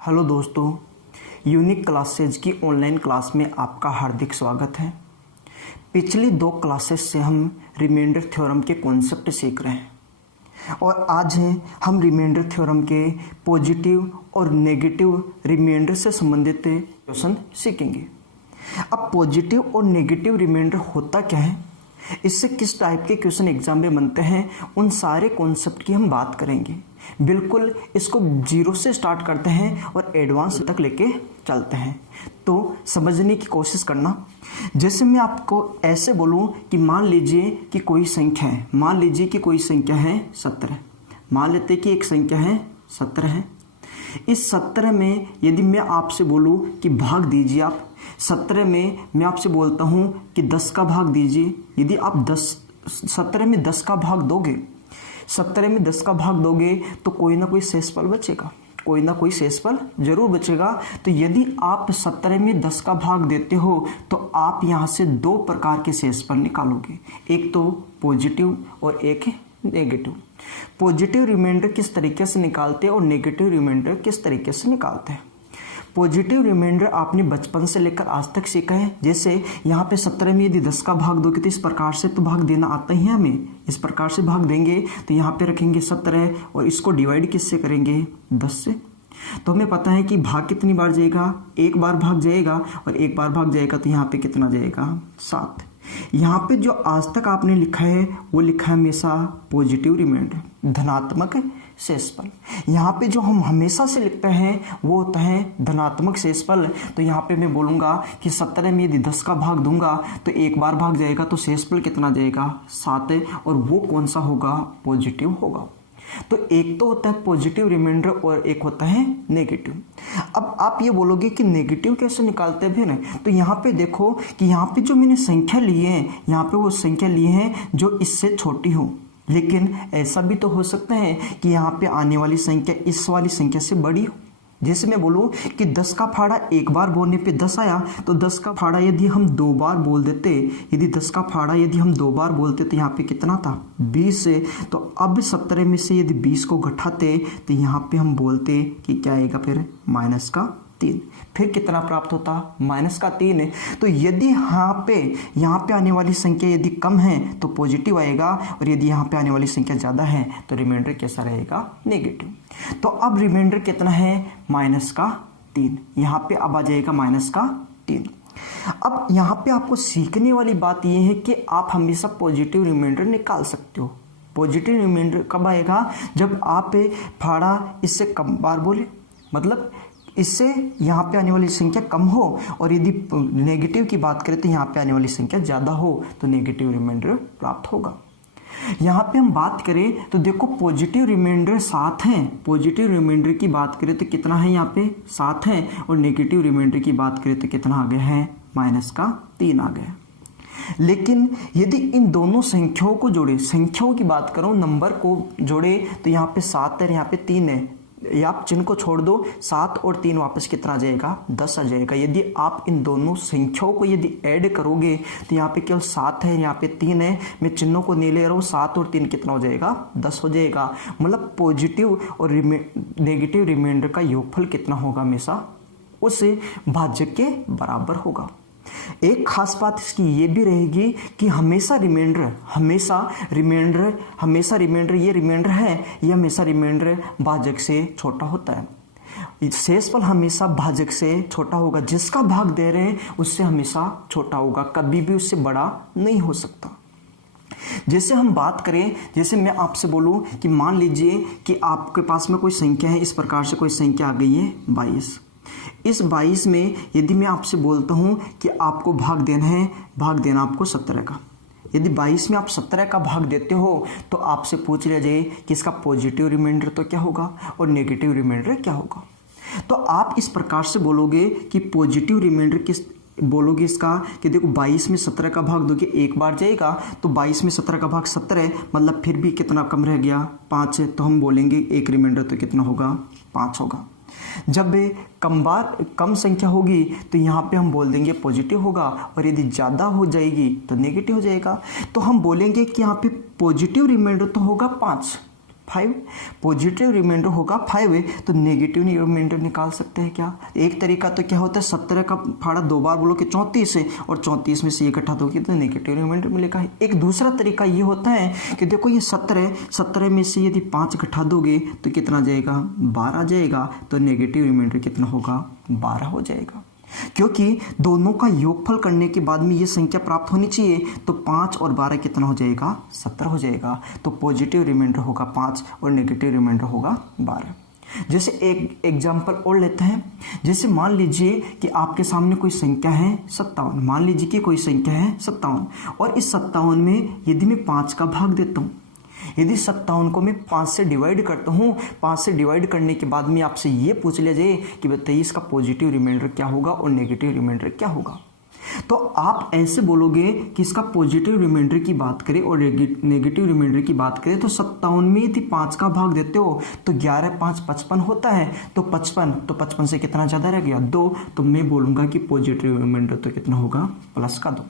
Hello दोस्तों, unique classes की online class में आपका हार्दिक स्वागत है। पिछली 2 क्लासेस से हम रिमाइंडर थ्योरम के कॉन्सेप्ट सीख रहे हैं और आज हम रिमाइंडर थ्योरम के पॉजिटिव और नेगेटिव रिमाइंडर से संबंधित क्वेश्चन सीखेंगे। अब पॉजिटिव और नेगेटिव रिमाइंडर होता क्या है, इससे किस टाइप के क्वेश्चन एग्जाम में बनते हैं, उन सारे कॉन्सेप्ट की हम बात करेंगे। बिल्कुल इसको 0 से स्टार्ट करते हैं और एडवांस तक लेके चलते हैं, तो समझने की कोशिश करना। जैसे मैं आपको ऐसे बोलूं कि मान लीजिए कि कोई संख्या है, मान लीजिए कि कोई संख्या है 17, मान लेते कि एक संख्या है 17 है। इस 17 में यदि मैं आपसे बोलूं कि भाग दीजिए, आप 17 में मैं आपसे बोलता हूं कि 10 का भाग दीजिए। यदि आप 17 में 10 का भाग दोगे, 17 में 10 का भाग दोगे तो कोई ना कोई शेषफल बचेगा, कोई ना कोई शेषफल जरूर बचेगा। तो यदि आप 17 में 10 का भाग देते हो तो आप यहाँ से 2 प्रकार के शेषफल निकालोगे, एक तो पॉजिटिव और एक नेगेटिव। पॉजिटिव रिमाइंडर किस तरीके से निकालते हैं और नेगेटिव रिमाइंडर किस तरीके से निकालते हैं। पॉजिटिव रिमाइंडर आपने बचपन से लेकर आज तक सीखा है। जैसे यहाँ पे 17 में यदि 10 का भाग दोगे तो इस प्रकार से तो भाग देना आता ही है हमें, इस प्रकार से भाग देंगे। तो यहाँ पे रखेंगे 17 और इसको डिवाइड किससे करेंगे, 10 से। तो हमें पता है कि भाग कितनी बार जाएगा, एक बार भाग जाएगा और एक बार भाग जाएगा, तो यहाँ पे कितना जाएगा, 7। यहाँ पे जो आज तक आपने लिखा है वो लिखा है हमेशा पॉजिटिव रिमाइंडर, धनात्मक शेषफल। यहाँ पे जो हम हमेशा से लिखते हैं वो होता है धनात्मक शेषफल। तो यहाँ पे मैं बोलूँगा कि 17 में यदि 10 का भाग दूंगा तो एक बार भाग जाएगा, तो शेषफल कितना जाएगा, 7, और वो कौन सा होगा, पॉजिटिव होगा। तो एक तो होता है पॉजिटिव रिमाइंडर और एक होता है नेगेटिव। अब आप ये बोलोगे कि नेगेटिव कैसे निकालते हैं फिर, तो यहाँ पे देखो कि यहाँ पे जो मैंने संख्या ली है, यहाँ पे वो संख्या ली है जो इससे छोटी हो। लेकिन ऐसा भी तो हो सकता है कि यहाँ पे आने वाली संख्या इस वाली संख्या से बड़ी हो। जैसे मैं बोलूँ कि 10 का फाड़ा एक बार बोलने पे 10 आया, तो 10 का फाड़ा यदि हम 2 बार बोल देते, यदि 10 का फाड़ा यदि हम 2 बार बोलते तो यहाँ पे कितना था, 20 से। तो अब 17 में से यदि 20 को घटाते तो यहाँ पे हम बोलते कि क्या आएगा फिर, -3। फिर कितना प्राप्त होता, -3। तो यदि यहाँ पे आने वाली संख्या यदि कम है तो पॉजिटिव आएगा, और यदि यहाँ पे आने वाली संख्या ज़्यादा है तो रिमाइंडर कैसा रहेगा, नेगेटिव। तो अब रिमाइंडर कितना है, -3। यहाँ पे अब आ जाएगा -3। अब यहाँ पे आपको सीखने वाली बात यह है कि आप हमेशा पॉजिटिव रिमाइंडर निकाल सकते हो। पॉजिटिव रिमाइंडर कब आएगा, जब आप फाड़ा इससे कम बार बोले, मतलब इससे यहाँ पे आने वाली संख्या कम हो, और यदि नेगेटिव की बात करें तो यहाँ पे आने वाली संख्या ज़्यादा हो, तो नेगेटिव रिमाइंडर प्राप्त होगा। यहाँ पे हम बात करें तो देखो पॉजिटिव रिमाइंडर 7 है। पॉजिटिव रिमाइंडर की बात करें तो कितना है, यहाँ पे 7 है, और नेगेटिव रिमाइंडर की बात करें तो कितना आ गया है, -3 आ गया। लेकिन यदि इन दोनों संख्याओं को जोड़े, संख्याओं की बात करूँ, नंबर को जोड़े, तो यहाँ पे 7 है, यहाँ पे 3 है, या आप चिन्ह को छोड़ दो, 7 और 3 वापस कितना आ जाएगा, 10 आ जाएगा। यदि आप इन दोनों संख्याओं को यदि ऐड करोगे तो यहाँ पे केवल 7 है, यहाँ पे 3 है, मैं चिन्हों को नहीं ले रहा हूँ, 7 और 3 कितना हो जाएगा, 10 हो जाएगा। मतलब पॉजिटिव और नेगेटिव रिमाइंडर का योगफल कितना होगा, हमेशा उस भाजक के बराबर होगा। एक खास बात इसकी ये भी रहेगी कि हमेशा रिमाइंडर ये रिमाइंडर है, ये हमेशा रिमाइंडर भाजक से छोटा होता है। शेषफल हमेशा भाजक से छोटा होगा, जिसका भाग दे रहे हैं उससे हमेशा छोटा होगा, कभी भी उससे बड़ा नहीं हो सकता। जैसे हम बात करें, जैसे मैं आपसे बोलूं कि मान लीजिए कि आपके पास में कोई संख्या है, इस प्रकार से कोई संख्या आ गई है 22। इस 22 में यदि मैं आपसे बोलता हूं कि आपको भाग देना आपको 17 का। यदि 22 में आप 17 का भाग देते हो तो आपसे पूछ लिया जाए कि इसका पॉजिटिव रिमाइंडर तो क्या होगा और नेगेटिव रिमाइंडर क्या होगा। तो आप इस प्रकार से बोलोगे कि पॉजिटिव रिमाइंडर किस बोलोगे इसका, कि देखो 22 में 17 का भाग दोगे, एक बार जाएगा, तो 22 में 17 का भाग 17 है, मतलब फिर भी कितना कम रह गया, 5 है। तो हम बोलेंगे एक रिमाइंडर तो कितना होगा, 5 होगा। जब कम संख्या होगी तो यहाँ पे हम बोल देंगे पॉजिटिव होगा, और यदि ज़्यादा हो जाएगी तो नेगेटिव हो जाएगा। तो हम बोलेंगे कि यहाँ पे पॉजिटिव रिमाइंडर तो होगा 5, 5। पॉजिटिव रिमाइंडर होगा 5 है तो नेगेटिव रिमाइंडर निकाल सकते हैं क्या? एक तरीका तो क्या होता है 17 का फाड़ा 2 बार बोलो कि 34 है और 34 में से 1 घटा दोगे तो नेगेटिव रिमाइंडर मिलेगा। एक दूसरा तरीका ये होता है कि देखो ये 17 में से यदि 5 घटा दोगे तो कितना जाएगा? 12 जाएगा। तो नेगेटिव रिमाइंडर कितना होगा? 12 हो जाएगा। क्योंकि दोनों का योगफल करने के बाद में ये संख्या प्राप्त होनी चाहिए तो 5 और 12 कितना हो जाएगा? 17 हो जाएगा। तो पॉजिटिव रिमाइंडर होगा 5 और नेगेटिव रिमाइंडर होगा 12। जैसे एक एग्जाम्पल और लेते हैं। जैसे मान लीजिए कि आपके सामने कोई संख्या है 57। मान लीजिए कि कोई संख्या है 57 और इस 57 में यदि मैं 5 का भाग देता हूँ, यदि 57 को मैं 5 से डिवाइड करता हूँ, 5 से डिवाइड करने के बाद में आपसे ये पूछ लिया जाए कि बताइए इसका पॉजिटिव रिमाइंडर क्या होगा और नेगेटिव रिमाइंडर क्या होगा, तो आप ऐसे बोलोगे कि इसका पॉजिटिव रिमाइंडर की बात करें और नेगेटिव रिमाइंडर की बात करें तो 57 में यदि 5 का भाग देते हो तो 11 5 55 होता है। तो 55 से कितना ज़्यादा रह गया? 2। तो मैं बोलूँगा कि पॉजिटिव रिमाइंडर तो कितना होगा? प्लस का 2।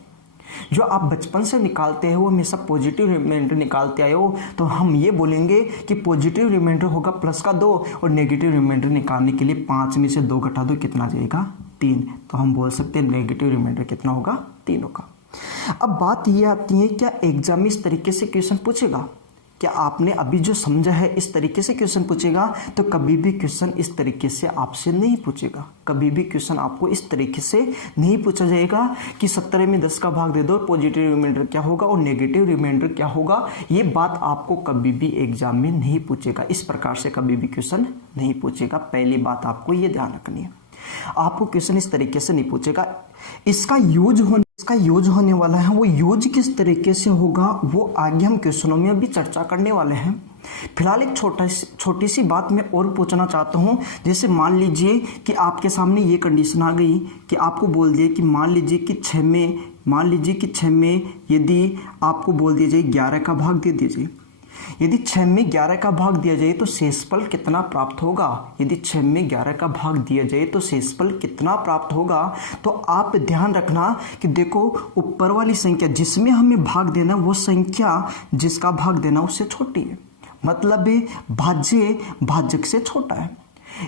जो आप बचपन से निकालते हो हमेशा पॉजिटिव रिमाइंडर निकालते आए हो तो हम ये बोलेंगे कि पॉजिटिव रिमाइंडर होगा प्लस का 2 और नेगेटिव रिमाइंडर निकालने के लिए 5 में से 2 घटा दो कितना जाएगा? 3। तो हम बोल सकते हैं नेगेटिव रिमाइंडर कितना होगा? 3 होगा। अब बात ये आती है क्या एग्जाम में इस तरीके से क्वेश्चन पूछेगा? क्या आपने अभी जो समझा है इस तरीके से क्वेश्चन पूछेगा? तो कभी भी क्वेश्चन इस तरीके से आपसे नहीं पूछेगा। कभी भी क्वेश्चन आपको इस तरीके से नहीं पूछा जाएगा कि 17 में 10 का भाग दे दो, पॉजिटिव रिमाइंडर क्या होगा और नेगेटिव रिमाइंडर क्या होगा। ये बात आपको कभी भी एग्जाम में नहीं पूछेगा। इस प्रकार से कभी भी क्वेश्चन नहीं पूछेगा। पहली बात आपको ये ध्यान रखनी है, आपको क्वेश्चन इस तरीके से नहीं पूछेगा। इसका यूज होने वाला है, वो यूज किस तरीके से होगा वो आगे हम क्वेश्चनों में अभी चर्चा करने वाले हैं। फिलहाल एक छोटी सी बात मैं और पूछना चाहता हूँ। जैसे मान लीजिए कि आपके सामने ये कंडीशन आ गई कि आपको बोल दिया कि मान लीजिए कि 6 में यदि आपको बोल दिया जाए 11 का भाग दे दिया जाए, यदि 6 में 11 का भाग दिया जाए तो शेषफल कितना प्राप्त होगा? यदि 6 में 11 का भाग दिया जाए तो शेषफल कितना प्राप्त होगा? तो आप ध्यान रखना कि देखो ऊपर वाली संख्या जिसमें हमें भाग देना वो संख्या जिसका भाग देना उससे छोटी है, मतलब भाज्य भाजक से छोटा है।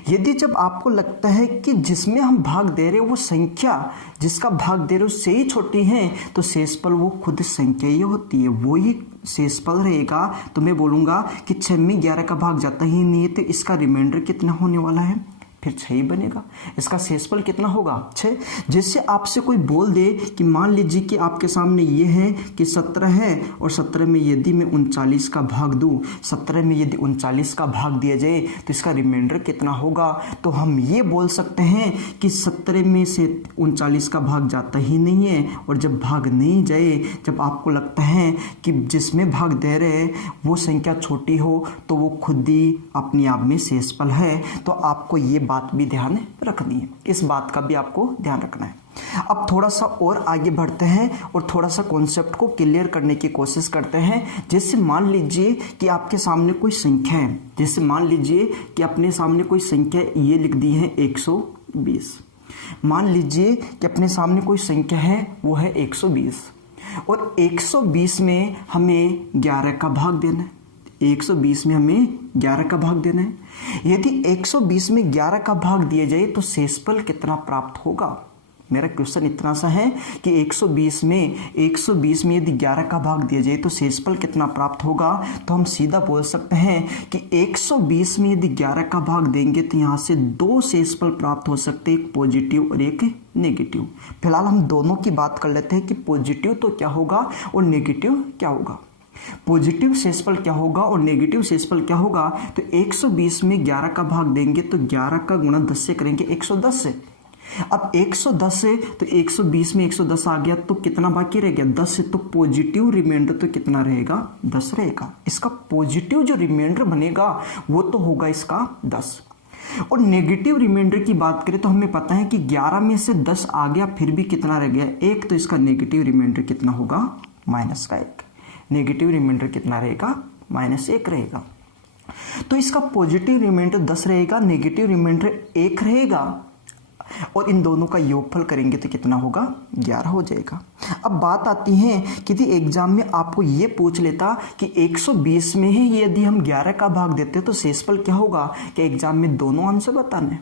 यदि जब आपको लगता है कि जिसमें हम भाग दे रहे वो संख्या जिसका भाग दे रहे उससे ही छोटी है तो शेषफल वो खुद संख्या ही होती है, वो ही शेषफल रहेगा। तो मैं बोलूँगा कि 6 में 11 का भाग जाता ही नहीं है तो इसका रिमाइंडर कितना होने वाला है? फिर 6 ही बनेगा। इसका शेषफल कितना होगा? 6। जैसे आपसे कोई बोल दे कि मान लीजिए कि आपके सामने ये है कि 17 है और 17 में यदि मैं 39 का भाग दूं, 17 में यदि 39 का भाग दिया जाए तो इसका रिमाइंडर कितना होगा? तो हम ये बोल सकते हैं कि 17 में से 39 का भाग जाता ही नहीं है और जब भाग नहीं जाए, जब आपको लगता है कि जिसमें भाग दे रहे वो संख्या छोटी हो तो वो खुद ही अपने आप में शेषफल है। तो आपको ये बात भी ध्यान रखनी है, इस बात का भी आपको ध्यान रखना है। अब थोड़ा सा और आगे बढ़ते हैं और थोड़ा सा कॉन्सेप्ट को क्लियर करने की कोशिश करते हैं। जैसे मान लीजिए कि आपके सामने कोई संख्या है, जैसे मान लीजिए कि अपने सामने कोई संख्या ये लिख दी है 120। मान लीजिए कि अपने सामने कोई संख्या है वो है 120 और 120 में हमें 11 का भाग देना है। 120 में हमें 11 का भाग देना है। यदि 120 में 11 का भाग दिया जाए तो शेषफल कितना प्राप्त होगा? मेरा क्वेश्चन इतना सा है कि 120 में यदि 11 का भाग दिया जाए तो शेषफल कितना प्राप्त होगा? तो हम सीधा बोल सकते हैं कि 120 में यदि 11 का भाग देंगे तो यहाँ से 2 शेषफल प्राप्त हो सकते हैं, एक पॉजिटिव और एक नेगेटिव। फिलहाल हम दोनों की बात कर लेते हैं कि पॉजिटिव तो क्या होगा और नेगेटिव क्या होगा। पॉजिटिव शेषफल क्या होगा और नेगेटिव शेषफल क्या होगा? तो 120 में 11 का भाग देंगे तो 11 का गुणा 10 से करेंगे 110 से। अब 110 से तो 120 में 110 आ गया तो कितना बाकी रह गया? 10 से। तो पॉजिटिव रिमाइंडर तो कितना रहेगा? 10 रहेगा। इसका पॉजिटिव जो रिमाइंडर बनेगा वो तो होगा इसका 10। और नेगेटिव रिमाइंडर की बात करें तो हमें पता है कि 11 में से 10 आ गया फिर भी कितना रह गया? 1। तो इसका नेगेटिव रिमाइंडर कितना होगा? -1। नेगेटिव रिमाइंडर कितना रहेगा? -1 रहेगा। तो इसका पॉजिटिव रिमाइंडर 10 रहेगा, नेगेटिव रिमाइंडर 1 रहेगा। और इन दोनों का योगफल करेंगे तो कितना होगा, 11 हो जाएगा। अब बात आती है कि यदि एग्जाम में आपको ये पूछ लेता कि 120 में ही यदि हम 11 का भाग देते तो शेषफल क्या होगा, कि एग्जाम में दोनों आंसर बताने,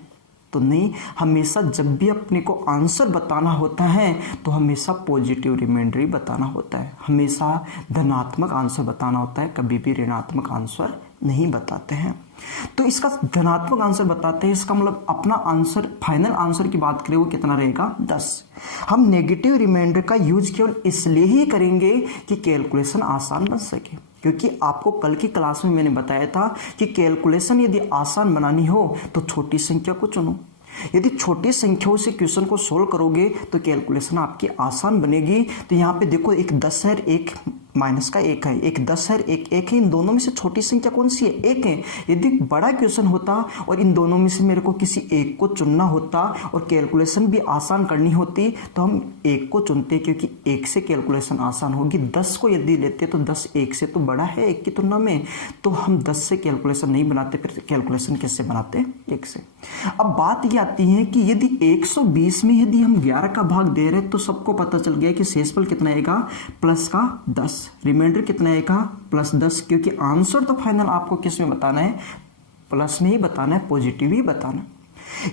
तो नहीं, हमेशा जब भी अपने को आंसर बताना होता है तो हमेशा पॉजिटिव रिमाइंडर ही बताना होता है, हमेशा धनात्मक आंसर बताना होता है, कभी भी ऋणात्मक आंसर नहीं बताते हैं। तो इसका धनात्मक आंसर बताते हैं, इसका मतलब अपना आंसर, फाइनल आंसर की बात करें वो कितना रहेगा, 10। हम नेगेटिव रिमाइंडर का यूज केवल इसलिए ही करेंगे कि कैलकुलेशन आसान बन सके, क्योंकि आपको कल की क्लास में मैंने बताया था कि कैलकुलेशन यदि आसान बनानी हो तो छोटी संख्या को चुनो। यदि छोटी संख्याओं से क्वेश्चन को सोल्व करोगे तो कैलकुलेशन आपकी आसान बनेगी। तो यहाँ पे देखो, एक 10 है, एक माइनस का 1 है, एक 10 है, एक 1 है, इन दोनों में से छोटी संख्या कौन सी है, 1 है। यदि बड़ा क्वेश्चन होता और इन दोनों में से मेरे को किसी एक को चुनना होता और कैलकुलेशन भी आसान करनी होती तो हम 1 को चुनते, क्योंकि 1 से कैलकुलेशन आसान होगी। 10 को यदि लेते तो 10 1 से तो बड़ा है 1 की तुलना में, तो हम 10 से कैलकुलेशन नहीं बनाते, फिर कैलकुलेशन कैसे बनाते, 1 से। अब बात ये आती है कि यदि 120 में यदि हम 11 का भाग दे रहे तो सबको पता चल गया कि शेषफल कितना आएगा, प्लस का 10, रिमाइंडर कितना आएगा, प्लस 10, क्योंकि आंसर तो फाइनल आपको किस में बताना है, प्लस में ही बताना है, पॉजिटिव ही बताना है।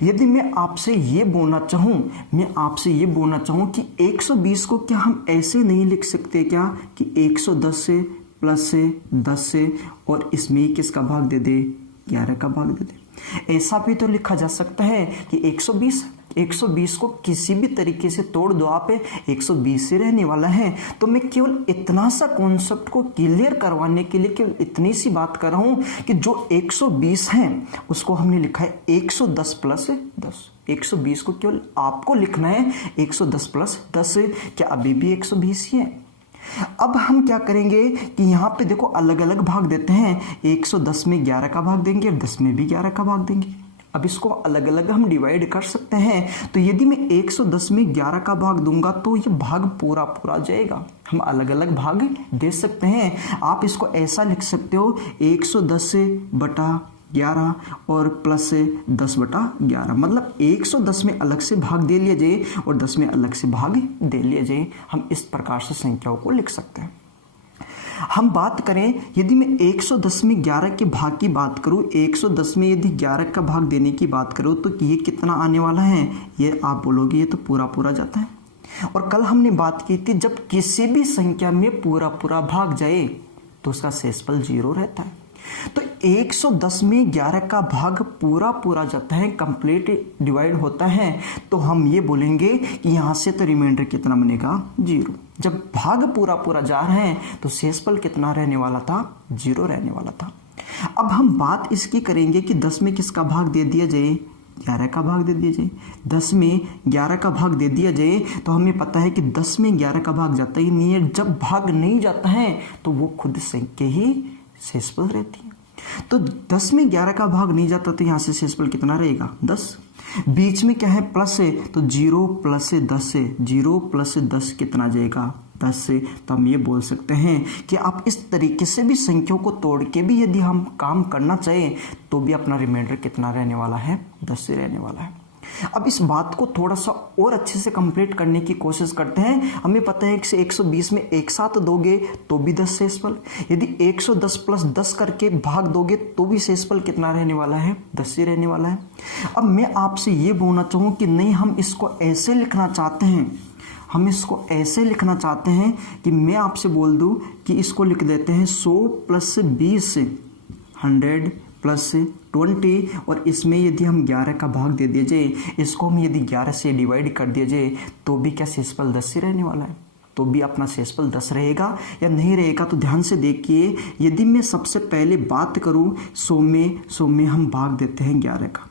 यदि मैं आपसे ये बोलना चाहूँ कि 120 को क्या हम ऐसे नहीं लिख सकते क्या कि 110 से, प्लस से, 10 से, और इसमें किसका भाग दे दे, 11 का भाग दे दे। ऐसा भी तो लिखा जा सकता है कि 120 को किसी भी तरीके से तोड़ दो आप, 120 से रहने वाला है। तो मैं केवल इतना सा कॉन्सेप्ट को क्लियर करवाने के लिए केवल इतनी सी बात कर रहा हूं कि जो 120 है उसको हमने लिखा है 110 प्लस 10। 120 को केवल आपको लिखना है 110 प्लस 10, क्या अभी भी 120 ही है। अब हम क्या करेंगे कि यहाँ पे देखो अलग अलग भाग देते हैं, 110 में 11 का भाग देंगे और 10 में भी 11 का भाग देंगे। अब इसको अलग अलग हम डिवाइड कर सकते हैं। तो यदि मैं 110 में 11 का भाग दूंगा तो ये भाग पूरा पूरा जाएगा। हम अलग अलग भाग दे सकते हैं। आप इसको ऐसा लिख सकते हो 110 से बटा 11 और प्लस से 10 बटा 11, मतलब 110 में अलग से भाग दे लिया जाए और 10 में अलग से भाग दे लिया जाए। हम इस प्रकार से संख्याओं को लिख सकते हैं। हम बात करें, यदि मैं 110 में 11 के भाग की बात करूं, 110 में यदि 11 का भाग देने की बात करूं तो ये कितना आने वाला है, ये आप बोलोगे ये तो पूरा पूरा जाता है। और कल हमने बात की थी जब किसी भी संख्या में पूरा पूरा भाग जाए तो उसका शेषफल 0 रहता है। तो 110 में 11 का भाग पूरा पूरा जाता है, कंप्लीट डिवाइड होता है, तो हम ये बोलेंगे कि यहाँ से तो रिमाइंडर कितना बनेगा, 0। जब भाग पूरा पूरा जा रहे हैं तो शेषफल कितना रहने वाला था, 0 रहने वाला था। अब हम बात इसकी करेंगे कि 10 में किसका भाग दे दिया जाए, 11 का भाग दे दिया जाए। 10 में 11 का भाग दे दिया जाए तो हमें पता है कि 10 में 11 का भाग जाता ही नहीं है। जब भाग नहीं जाता है तो वो खुद संख्या ही शेषफल रहती है। तो 10 में 11 का भाग नहीं जाता तो यहाँ से शेषफल कितना रहेगा, 10। बीच में क्या है, प्लस है, तो 0 प्लस से 10 से, 0 प्लस से 10 कितना जाएगा, 10 से। तो हम ये बोल सकते हैं कि आप इस तरीके से भी संख्याओं को तोड़ के भी यदि हम काम करना चाहें तो भी अपना रिमाइंडर कितना रहने वाला है, 10 से रहने वाला है। अब इस बात को थोड़ा सा और अच्छे से कंप्लीट करने की कोशिश करते हैं। हमें पता है कि 120 में एक साथ दोगे तो भी 10 शेषफल, यदि 110 प्लस 10 करके भाग दोगे तो भी शेषफल कितना रहने वाला है, 10 ही रहने वाला है। अब मैं आपसे ये बोलना चाहूँ कि नहीं, हम इसको ऐसे लिखना चाहते हैं, कि मैं आपसे बोल दूं कि इसको लिख देते हैं 100 प्लस 20 100 प्लस 20, और इसमें यदि हम 11 का भाग दे दिया जाए, इसको हम यदि 11 से डिवाइड कर दिया जाए तो भी क्या शेषफल 10 ही रहने वाला है, तो भी अपना शेषफल 10 रहेगा या नहीं रहेगा। तो ध्यान से देखिए, यदि मैं सबसे पहले बात करूं 100 में हम भाग देते हैं 11 का।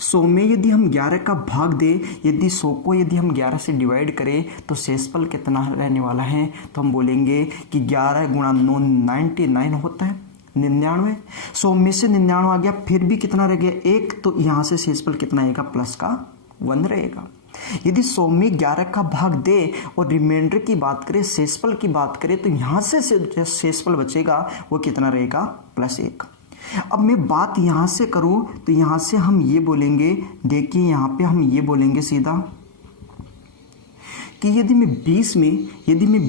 100 में यदि हम 11 का भाग दें, यदि 100 को यदि हम 11 से डिवाइड करें तो शेषफल कितना रहने वाला है, तो हम बोलेंगे कि 11 गुणा 9 99 होता है, 99। 100 में से 99 आ गया, फिर भी कितना रह गया, 1, तो यहाँ से शेषफल कितना आएगा, प्लस का 1 रहेगा। यदि 100 में 11 का भाग दे और रिमाइंडर की बात करें, शेषफल की बात करें, तो यहाँ से शेषफल बचेगा वो कितना रहेगा, +1। अब मैं बात यहाँ से करूँ तो यहाँ से हम ये बोलेंगे, देखिए यहाँ पे हम ये बोलेंगे सीधा कि यदि मैं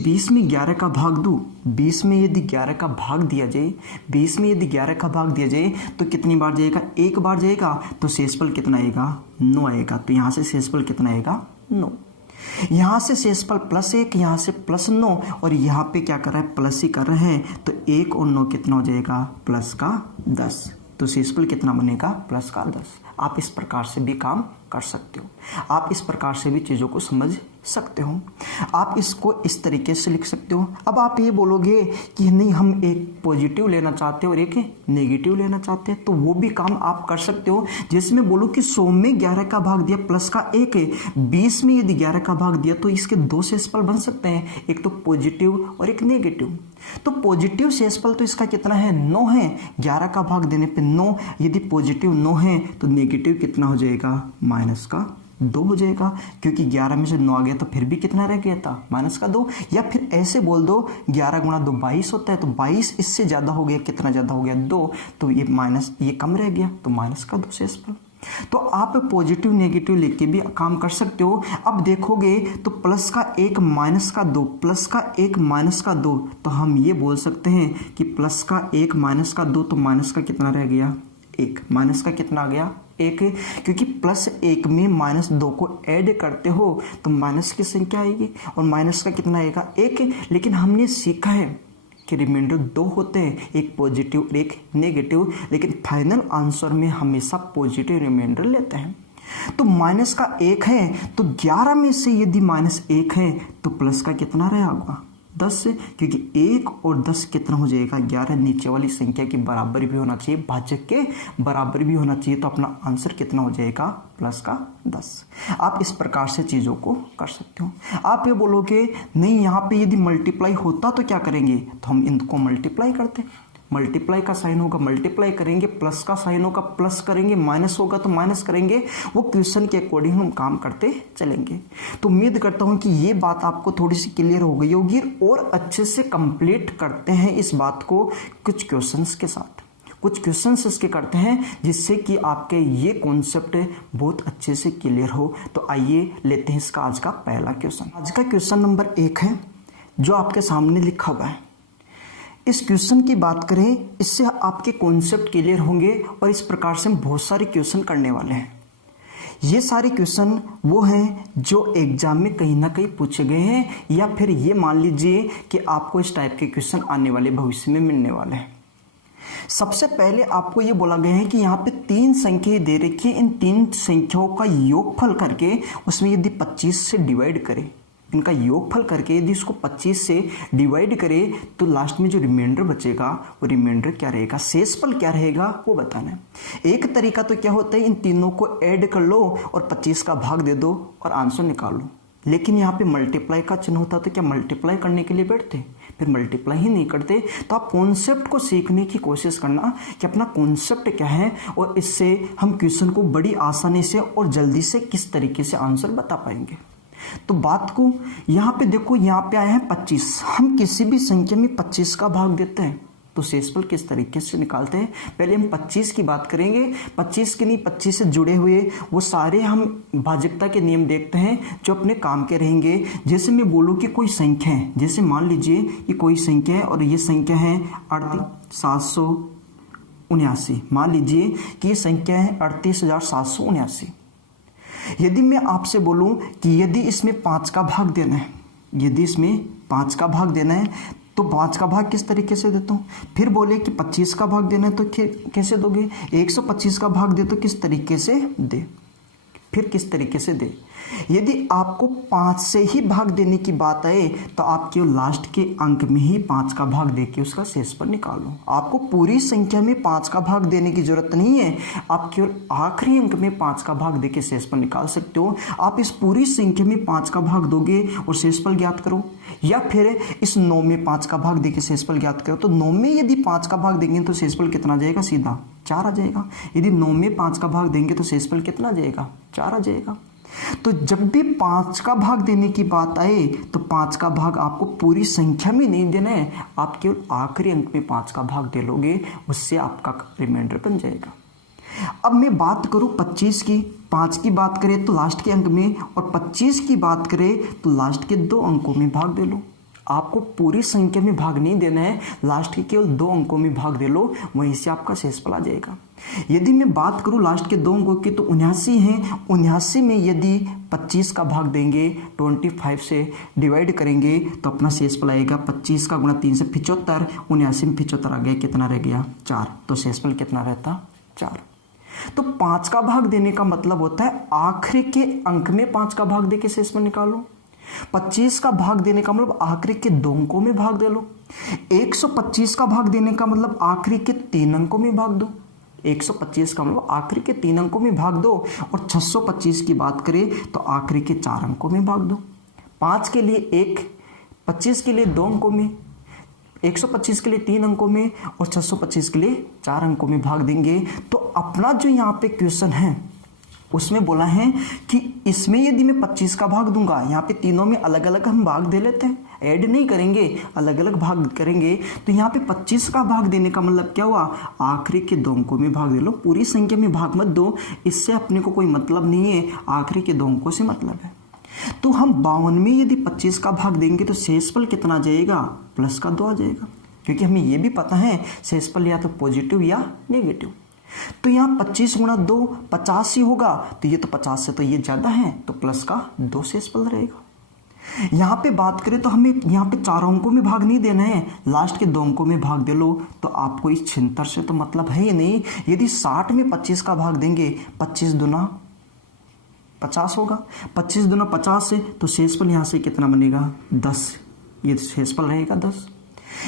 20 में 11 का भाग दूँ, 20 में यदि 11 का भाग दिया जाए, 20 में यदि 11 का भाग दिया जाए तो कितनी बार जाएगा? एक बार जाएगा। तो शेषफल कितना आएगा? 9 आएगा। तो यहाँ से शेषफल कितना आएगा? 9। यहाँ से शेषफल +1, यहाँ से +9 और यहाँ पे क्या कर रहा है? प्लस ही कर रहे हैं। तो 1 और 9 कितना हो जाएगा? +10। तो शेषफल कितना बनेगा? +10। आप इस प्रकार से भी काम कर सकते हो, आप इस प्रकार से भी चीज़ों को समझ सकते हो, आप इसको इस तरीके से लिख सकते हो। अब आप ये बोलोगे कि नहीं हम एक पॉजिटिव लेना चाहते हैं और एक नेगेटिव लेना चाहते हैं, तो वो भी काम आप कर सकते हो। जैसे मैं बोलूँ कि 100 में 11 का भाग दिया प्लस का 1 है, 20 में यदि 11 का भाग दिया तो इसके 2 शेषफल बन सकते हैं, एक तो पॉजिटिव और एक नेगेटिव। तो पॉजिटिव शेषफल तो इसका कितना है? 9 है। 11 का भाग देने पे 9, यदि पॉजिटिव 9 है तो नेगेटिव कितना हो जाएगा? -2 हो जाएगा, क्योंकि 11 में से 9 आ गया तो फिर भी कितना रह गया था? -2। या फिर ऐसे बोल दो 11 × 2 22 होता है, तो 22 इससे ज़्यादा हो गया, कितना ज़्यादा हो गया? 2। तो ये कम रह गया, तो -2 शेषफल। तो आप पॉजिटिव नेगेटिव लेके भी काम कर सकते हो। अब देखोगे तो प्लस का 1 माइनस का 2, प्लस का 1 माइनस का 2, तो हम ये बोल सकते हैं कि प्लस का 1 माइनस का 2, तो माइनस का कितना रह गया? 1। माइनस का कितना आ गया? 1, क्योंकि +1 में -2 को ऐड करते हो तो माइनस की संख्या आएगी और माइनस का कितना आएगा? 1। लेकिन हमने सीखा है कि रिमाइंडर 2 होते हैं, एक पॉजिटिव और एक नेगेटिव, लेकिन फाइनल आंसर में हमेशा पॉजिटिव रिमाइंडर लेते हैं। तो माइनस का 1 है, तो 11 में से यदि -1 है तो प्लस का कितना रहेगा? 10, क्योंकि 1 और 10 कितना हो जाएगा? 11। नीचे वाली संख्या के बराबर भी होना चाहिए, भाजक के बराबर भी होना चाहिए, तो अपना आंसर कितना हो जाएगा? +10। आप इस प्रकार से चीज़ों को कर सकते हो। आप ये बोलोगे नहीं यहाँ पे यदि मल्टीप्लाई होता तो क्या करेंगे? तो हम इनको मल्टीप्लाई करते, मल्टीप्लाई का साइन होगा मल्टीप्लाई करेंगे, प्लस का साइन होगा प्लस करेंगे, माइनस होगा तो माइनस करेंगे। वो क्वेश्चन के अकॉर्डिंग हम काम करते चलेंगे। तो उम्मीद करता हूँ कि ये बात आपको थोड़ी सी क्लियर हो गई होगी और अच्छे से कंप्लीट करते हैं इस बात को कुछ क्वेश्चंस के साथ। कुछ क्वेश्चंस इसके करते हैं जिससे कि आपके ये कॉन्सेप्ट बहुत अच्छे से क्लियर हो। तो आइए लेते हैं इसका आज का पहला क्वेश्चन। आज का क्वेश्चन नंबर 1 है जो आपके सामने लिखा हुआ है। इस क्वेश्चन की बात करें, इससे आपके कॉन्सेप्ट क्लियर होंगे और इस प्रकार से हम बहुत सारे क्वेश्चन करने वाले हैं। ये सारे क्वेश्चन वो हैं जो एग्जाम में कहीं ना कहीं पूछे गए हैं, या फिर ये मान लीजिए कि आपको इस टाइप के क्वेश्चन आने वाले भविष्य में मिलने वाले हैं। सबसे पहले आपको ये बोला गया है कि यहाँ पे 3 संख्याएं दे रखी है, इन 3 संख्याओं का योगफल करके उसमें यदि 25 से डिवाइड करें, इनका योगफल करके यदि इसको 25 से डिवाइड करें तो लास्ट में जो रिमाइंडर बचेगा वो रिमाइंडर क्या रहेगा, शेषफल क्या रहेगा वो बताना है। एक तरीका तो क्या होता है, इन तीनों को ऐड कर लो और 25 का भाग दे दो और आंसर निकालो। लेकिन यहाँ पे मल्टीप्लाई का चिन्ह होता तो क्या मल्टीप्लाई करने के लिए बैठते, फिर मल्टीप्लाई ही नहीं करते। तो आप कॉन्सेप्ट को सीखने की कोशिश करना कि अपना कॉन्सेप्ट क्या है, और इससे हम क्वेश्चन को बड़ी आसानी से और जल्दी से किस तरीके से आंसर बता पाएंगे। तो बात को यहाँ पे देखो, यहाँ पे आया है 25। हम किसी भी संख्या में 25 का भाग देते हैं तो शेषफल किस तरीके से निकालते हैं, पहले हम 25 की बात करेंगे। 25 के नहीं, 25 से जुड़े हुए वो सारे हम भाजकता के नियम देखते हैं जो अपने काम के रहेंगे। जैसे मैं बोलूँ कि कोई संख्या है, जैसे मान लीजिए कि कोई संख्या है और ये संख्या है 38,779। मान लीजिए कि ये संख्या है 38,779। यदि मैं आपसे बोलूं कि यदि इसमें 5 का भाग देना है, यदि इसमें 5 का भाग देना है तो 5 का भाग किस तरीके से देता हूँ। फिर बोले कि 25 का भाग देना है तो कैसे दोगे, 125 का भाग दे तो किस तरीके से दे, फिर किस तरीके से दे। यदि आपको 5 से ही भाग देने की बात आए तो आप केवल लास्ट के अंक में ही 5 का भाग देके उसका शेषफल निकालो। आपको पूरी संख्या में 5 का भाग देने की जरूरत नहीं है, आप केवल आखिरी अंक में 5 का भाग देके शेषफल निकाल सकते हो। आप इस पूरी संख्या में 5 का भाग दोगे और शेषफल ज्ञात करो, या फिर इस 9 में 5 का भाग देके शेषफल ज्ञात करो। तो 9 में यदि 5 का भाग देंगे तो शेषफल कितना आ जाएगा, सीधा 4 आ जाएगा। यदि 9 में 5 का भाग देंगे तो शेषफल कितना आ जाएगा, 4 आ जाएगा। तो जब भी 5 का भाग देने की बात आए तो 5 का भाग आपको पूरी संख्या में नहीं देना है, आप केवल आखिरी अंक में 5 का भाग दे लोगे, उससे आपका रिमाइंडर बन जाएगा। अब मैं बात करूं 25 की, 5 की बात करें तो लास्ट के अंक में, और 25 की बात करें तो लास्ट के 2 अंकों में भाग दे लो। आपको पूरी संख्या में भाग नहीं देना है, लास्ट के केवल 2 अंकों में भाग दे लो, वहीं से आपका शेषफल आ जाएगा। यदि मैं बात करूं लास्ट के 2 अंकों की तो 79 है, 79 में यदि 25 का भाग देंगे, 25 से डिवाइड करेंगे तो अपना शेषफल आएगा 25 का गुणा 3 से 75, 79 में 75 आ गया, कितना रह गया 4, तो शेषफल कितना रहता 4। तो 5 का भाग देने का मतलब होता है आखिरी के अंक में 5 का भाग देके शेषफल निकालो। 25 का भाग देने का मतलब आखिरी के 2 अंकों में भाग दे लो। 125 का भाग देने का मतलब आखिरी के 3 अंकों में भाग दो। 125 का मतलब आखिरी के 3 अंकों में भाग दो, और 625 की बात करें तो आखिरी के 4 अंकों में भाग दो। 5 के लिए 1, 25 के लिए 2 अंकों में, 125 के लिए 3 अंकों में, और 625 के लिए 4 अंकों में भाग देंगे। तो अपना जो यहाँ पे क्वेश्चन है उसमें बोला है कि इसमें यदि मैं 25 का भाग दूंगा, यहाँ पे तीनों में अलग अलग हम भाग दे लेते हैं, ऐड नहीं करेंगे, अलग अलग भाग करेंगे। तो यहाँ पे 25 का भाग देने का मतलब क्या हुआ, आखिरी के 2 अंकों में भाग दे लो, पूरी संख्या में भाग मत दो, इससे अपने को कोई मतलब नहीं है, आखिरी के 2 अंकों से मतलब है। तो हम 52 में यदि 25 का भाग देंगे तो शेषफल कितना आ जाएगा, प्लस का 2 आ जाएगा, क्योंकि हमें ये भी पता है शेषफल या तो पॉजिटिव या नेगेटिव। तो यहाँ 25 गुणा 2 50 ही होगा, तो ये तो 50 से तो ये ज्यादा है, तो प्लस का 2 शेषफल रहेगा। यहाँ पे बात करें तो हमें यहाँ पे 4 अंकों में भाग नहीं देना है, लास्ट के 2 अंकों में भाग दे लो, तो आपको इस 76 से तो मतलब है ही नहीं। यदि 60 में 25 का भाग देंगे, 25 दूना 50 होगा, 25 दूना 50 से तो शेषफल यहाँ से कितना बनेगा 10, ये शेषफल रहेगा 10।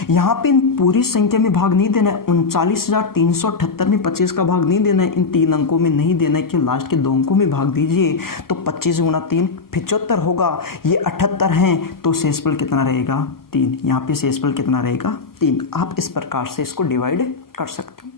यहाँ पे इन पूरी संख्या में भाग नहीं देना है, 39,378 में 25 का भाग नहीं देना है, इन 3 अंकों में नहीं देना है कि लास्ट के 2 अंकों में भाग दीजिए। तो 25 गुणा 3 75 होगा, ये 78 हैं, तो शेषफल कितना रहेगा 3। यहाँ पे शेषफल कितना रहेगा 3। आप इस प्रकार से इसको डिवाइड कर सकते हो।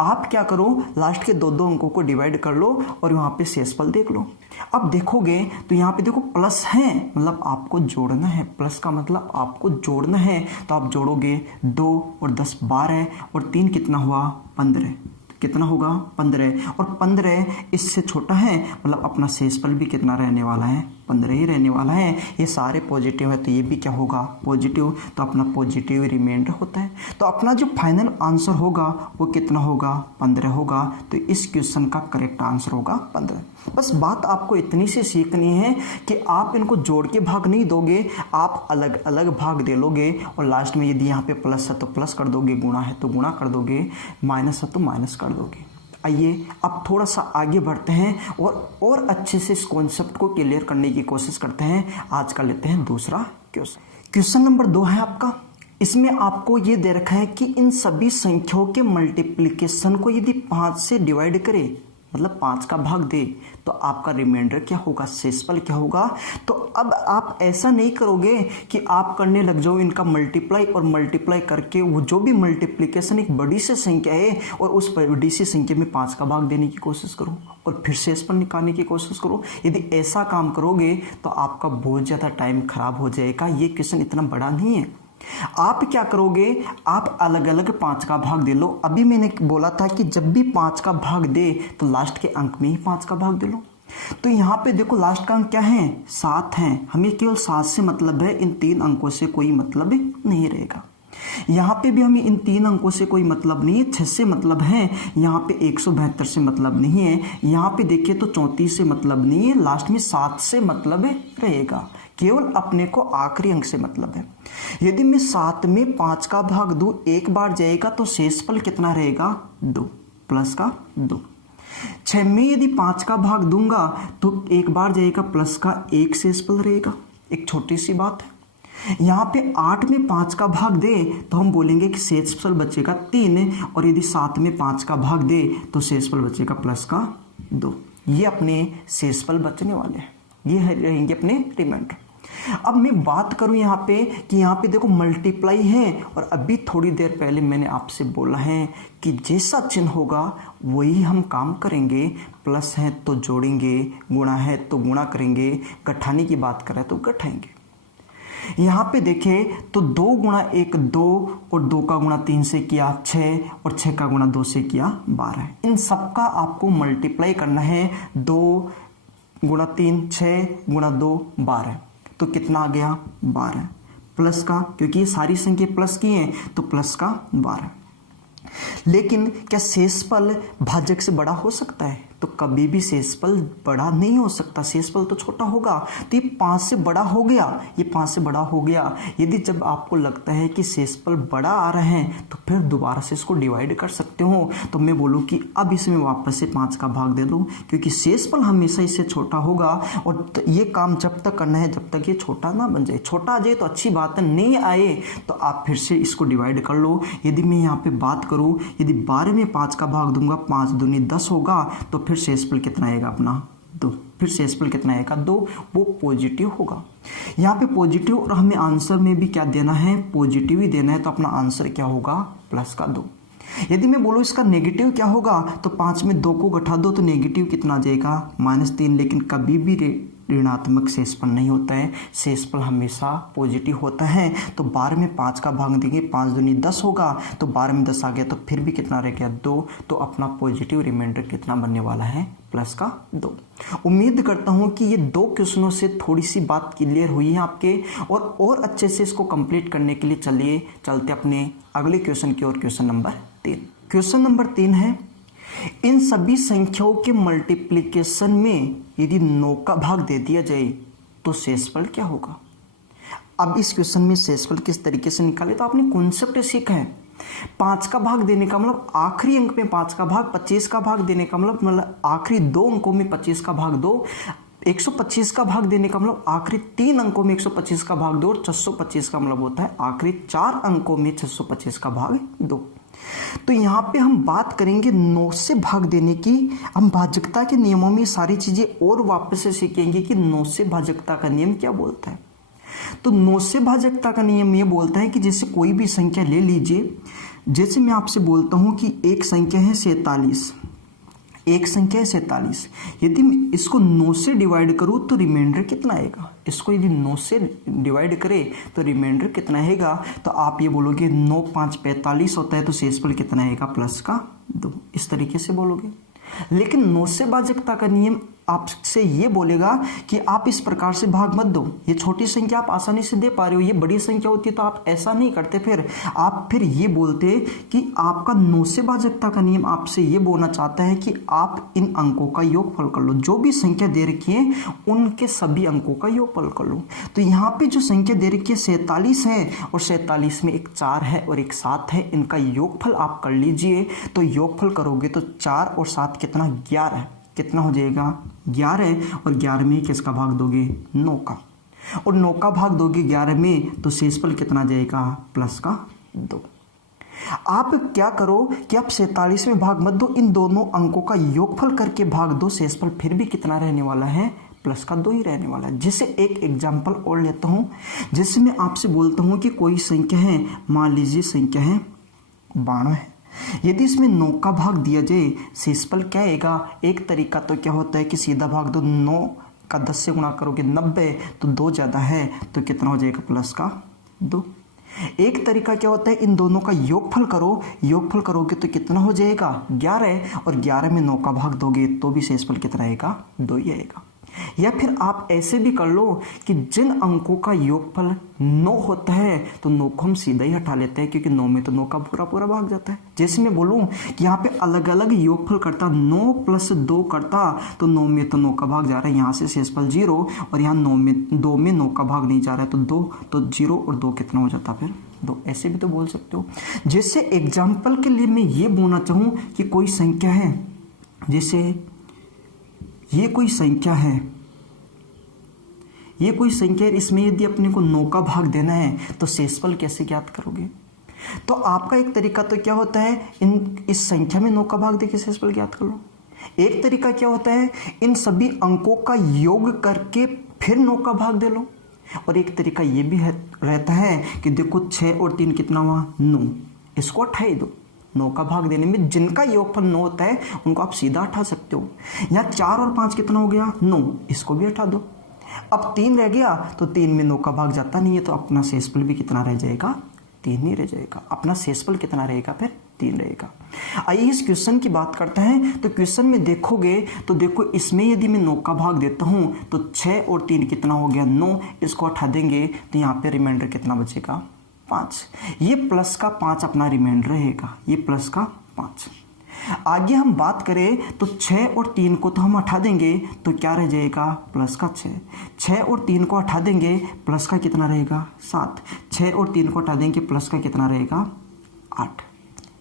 आप क्या करो, लास्ट के 2 अंकों को डिवाइड कर लो और वहां पे शेषफल देख लो। अब देखोगे तो यहाँ पे देखो प्लस है, मतलब आपको जोड़ना है, प्लस का मतलब आपको जोड़ना है, तो आप जोड़ोगे 2 और 10 12, और 3 कितना हुआ 15, कितना होगा 15, और 15 इससे छोटा है, मतलब अपना शेषफल भी कितना रहने वाला है 15 ही रहने वाला है। ये सारे पॉजिटिव है तो ये भी क्या होगा पॉजिटिव, तो अपना पॉजिटिव रिमाइंडर होता है। तो अपना जो फाइनल आंसर होगा वो कितना होगा 15 होगा। तो इस क्वेश्चन का करेक्ट आंसर होगा 15। बस बात आपको इतनी सी सीखनी है कि आप इनको जोड़ के भाग नहीं दोगे, आप अलग अलग भाग दे लोगे, और लास्ट में यदि यहाँ पे प्लस है तो प्लस कर दोगे, गुणा है तो गुणा कर दोगे, माइनस है तो माइनस कर दोगे। आइए अब थोड़ा सा आगे बढ़ते हैं और अच्छे से इस कॉन्सेप्ट को क्लियर करने की कोशिश करते हैं। आज का लेते हैं दूसरा क्वेश्चन। क्वेश्चन नंबर 2 है आपका। इसमें आपको ये दे रखा है कि इन सभी संख्याओं के मल्टीप्लिकेशन को यदि 5 से डिवाइड करे, मतलब 5 का भाग दे, तो आपका रिमाइंडर क्या होगा, शेषफल क्या होगा। तो अब आप ऐसा नहीं करोगे कि आप करने लग जाओ इनका मल्टीप्लाई, और मल्टीप्लाई करके वो जो भी मल्टीप्लिकेशन एक बड़ी सी संख्या है और उस बड़ी सी संख्या में 5 का भाग देने की कोशिश करो और फिर शेषफल निकालने की कोशिश करो। यदि ऐसा काम करोगे तो आपका बहुत ज़्यादा टाइम खराब हो जाएगा। ये क्वेश्चन इतना बड़ा नहीं है। आप क्या करोगे, आप अलग अलग 5 का भाग दे लो। अभी मैंने बोला था कि जब भी 5 का भाग दे तो लास्ट के अंक में ही 5 का भाग दे लो। तो यहाँ पे देखो लास्ट का अंक क्या है 7 है, हमें केवल 7 से मतलब है, इन 3 अंकों से कोई मतलब नहीं रहेगा। यहाँ पे भी हमें इन 3 अंकों से कोई मतलब नहीं है, 6 से मतलब है, यहाँ पे 172 से मतलब नहीं है, यहाँ पे देखिए तो 34 से मतलब नहीं है, लास्ट में 7 से मतलब रहेगा। केवल अपने को आखिरी अंक से मतलब है। यदि मैं 7 में 5 का भाग दूं, एक बार जाएगा तो शेषफल कितना रहेगा 2, प्लस का 2। 6 में यदि 5 का भाग दूंगा तो एक बार जाएगा, प्लस का 1 शेषफल रहेगा। एक छोटी सी बात है। यहाँ पे 8 में 5 का भाग दे तो हम बोलेंगे कि शेषफल बचेगा 3, और यदि 7 में 5 का भाग दे तो शेषफल बचेगा प्लस का 2। ये अपने शेषफल बचने वाले हैं, ये रहेंगे अपने रिमाइंडर। अब मैं बात करूं यहाँ पे कि यहाँ पे देखो मल्टीप्लाई है, और अभी थोड़ी देर पहले मैंने आपसे बोला है कि जैसा चिन्ह होगा वही हम काम करेंगे। प्लस है तो जोड़ेंगे, गुणा है तो गुणा करेंगे, घटाने की बात करें तो घटाएंगे। यहाँ पे देखें तो 2 गुणा 1 2, और 2 का गुणा 3 से किया 6, और 6 का गुणा 2 से किया 12। इन सबका आपको मल्टीप्लाई करना है। 2 गुणा 3 6 गुणा 2 12, तो कितना आ गया 12। प्लस का, क्योंकि ये सारी संख्या प्लस की हैं तो प्लस का 12। लेकिन क्या शेषफल भाजक से बड़ा हो सकता है? तो कभी भी शेषफल बड़ा नहीं हो सकता, शेषफल तो छोटा होगा। तो ये 5 से बड़ा हो गया, ये 5 से बड़ा हो गया। यदि जब आपको लगता है कि शेषफल बड़ा आ रहे हैं तो फिर दोबारा से इसको डिवाइड कर सकते हो। तो मैं बोलूँ कि अब इसमें वापस से 5 का भाग दे दो, क्योंकि शेषफल हमेशा इससे छोटा होगा। और ये काम जब तक करना है जब तक ये छोटा ना बन जाए। छोटा आ जाए तो अच्छी बात है, नहीं आए तो आप फिर से इसको डिवाइड कर लो। यदि मैं यहाँ पे बात करूँ, यदि 12 में 5 का भाग दूंगा, 5 दूनी 10 होगा, तो फिर शेषफल कितना आएगा अपना 2। फिर शेषफल कितना आएगा 2, वो पॉजिटिव होगा। यहाँ पे पॉजिटिव, और हमें आंसर में भी क्या देना है, पॉजिटिव ही देना है। तो अपना आंसर क्या होगा, प्लस का 2। यदि मैं बोलूँ इसका नेगेटिव क्या होगा, तो 5 में 2 को घटा दो तो नेगेटिव कितना आ जाएगा -3। लेकिन कभी भी ऋणात्मक शेषफल नहीं होता है, शेषफल हमेशा पॉजिटिव होता है। तो 12 में 5 का भाग देंगे, 5 दूनी 10 होगा, तो 12 में 10 आ गया, तो फिर भी कितना रह गया 2। तो अपना पॉजिटिव रिमाइंडर कितना बनने वाला है, प्लस का 2। उम्मीद करता हूं कि ये 2 क्वेश्चनों से थोड़ी सी बात क्लियर हुई है आपके, और अच्छे से इसको कंप्लीट करने के लिए चलते अपने अगले क्वेश्चन की ओर। Question number 3। क्वेश्चन नंबर 3 है, इन सभी संख्याओं के मल्टीप्लिकेशन में यदि 9 का भाग दे दिया जाए तो शेषफल क्या होगा। अब इस क्वेश्चन में शेषफल किस तरीके से निकाले, तो आपने कॉन्सेप्ट सीखा है। 5 का भाग देने का मतलब आखिरी अंक में 5 का भाग, 25 का भाग देने का मतलब आखिरी 2 अंकों में 25 का भाग दो, 125 का भाग देने का मतलब आखिरी 3 अंकों में 125 का भाग दो, और 625 का मतलब होता है आखिरी 4 अंकों में 625 का भाग दो। तो यहाँ पे हम बात करेंगे 9 से भाग देने की। हम भाजकता के नियमों में सारी चीजें और वापस से सीखेंगे कि 9 से भाजकता का नियम क्या बोलता है। तो 9 से भाजकता का नियम ये बोलता है कि जैसे कोई भी संख्या ले लीजिए, जैसे मैं आपसे बोलता हूं कि एक संख्या है 47, एक संख्या है 47। यदि मैं इसको 9 से डिवाइड करूं तो रिमाइंडर कितना आएगा, इसको यदि 9 से डिवाइड करें तो रिमाइंडर कितना आएगा। तो आप ये बोलोगे 9 5 45 होता है, तो शेषफल कितना आएगा, प्लस का 2। इस तरीके से बोलोगे। लेकिन 9 से भाजकता का नियम आपसे ये बोलेगा कि आप इस प्रकार से भाग मत दो। ये छोटी संख्या आप आसानी से दे पा रहे हो, ये बड़ी संख्या होती तो आप ऐसा नहीं करते। फिर आप ये बोलते कि आपका 9 से भाजकता का नियम आपसे ये बोलना चाहता है कि आप इन अंकों का योगफल कर लो। जो भी संख्या दे रखी है उनके सभी अंकों का योगफल कर लो। तो यहाँ पे जो संख्या दे रखी है 47 है, और 47 में एक 4 है और एक 7 है, इनका योगफल आप कर लीजिए। तो योगफल करोगे तो 4 और 7 कितना, 11। कितना हो जाएगा, 11। और 11 में किसका भाग दोगे, 9 का, और 9 का भाग दोगे 11 में, तो शेषफल कितना जाएगा, प्लस का 2। आप क्या करो कि आप 47 में भाग मत दो, इन दोनों अंकों का योगफल करके भाग दो। शेषफल फिर भी कितना रहने वाला है, प्लस का 2 ही रहने वाला है। जैसे एक एग्जाम्पल और लेता हूं, जैसे मैं आपसे बोलता हूं कि कोई संख्या है, मान लीजिए संख्या है 92 है। यदि इसमें 9 का भाग दिया जाए, शेषफल क्या आएगा। एक तरीका तो क्या होता है कि सीधा भाग दो, 9 का 10 से गुणा करोगे 90, तो 2 ज़्यादा है तो कितना हो जाएगा, प्लस का 2। एक तरीका क्या होता है, इन दोनों का योगफल करो, योगफल करोगे तो कितना हो जाएगा, 11, और 11 में 9 का भाग दोगे तो भी शेषफल कितना आएगा, 2 ही आएगा। या फिर आप ऐसे भी कर लो कि जिन अंकों का योगफल 9 होता है तो 9 को हम सीधा ही हटा लेते हैं, क्योंकि 9 में तो 9 का पूरा भाग जाता है। जैसे मैं बोलूं कि यहाँ पे अलग अलग योगफल करता, 9 + 2 करता, तो 9 में तो 9 का भाग जा रहा है, यहाँ से शेषफल 0, और यहाँ 2 में 9 का भाग नहीं जा रहा है, तो 2, तो 0 और 2 कितना हो जाता, फिर 2। ऐसे भी तो बोल सकते हो। जैसे एग्जाम्पल के लिए मैं ये बोलना चाहूँ कि कोई संख्या है, जैसे ये कोई संख्या है, ये कोई संख्या है, इसमें यदि अपने को 9 का भाग देना है तो शेषफल कैसे ज्ञात करोगे। तो आपका एक तरीका तो क्या होता है, इस संख्या में 9 का भाग देके शेषफल ज्ञात कर लो। एक तरीका क्या होता है, इन सभी अंकों का योग करके फिर 9 का भाग दे लो। और एक तरीका ये भी रहता है कि देखो 6 और 3 कितना हुआ 9, इसको हटा ही दो। 9 का भाग देने में जिनका योगफल 9 होता है उनको आप सीधा हटा सकते हो। यहाँ 4 और 5 कितना हो गया 9, इसको भी हटा दो। अब 3 रह गया तो 3 में 9 का भाग जाता नहीं है, तो अपना शेषफल भी कितना रह जाएगा 3 ही रह जाएगा। अपना शेषफल कितना रहेगा फिर 3 रहेगा। आइए इस क्वेश्चन की बात करते हैं। तो क्वेश्चन में देखोगे तो देखो इसमें यदि मैं 9 का भाग देता हूँ तो 6 और 3 कितना हो गया 9, इसको हटा देंगे तो यहाँ पे रिमाइंडर कितना बचेगा 5। ये प्लस का 5 अपना रिमाइंडर रहेगा, ये प्लस का 5। आगे हम बात करें तो 6 और 3 को तो हम हटा देंगे तो क्या रह जाएगा प्लस का 6। 6 और 3 को हटा देंगे प्लस का कितना रहेगा 7। 6 और 3 को हटा देंगे प्लस का कितना रहेगा 8।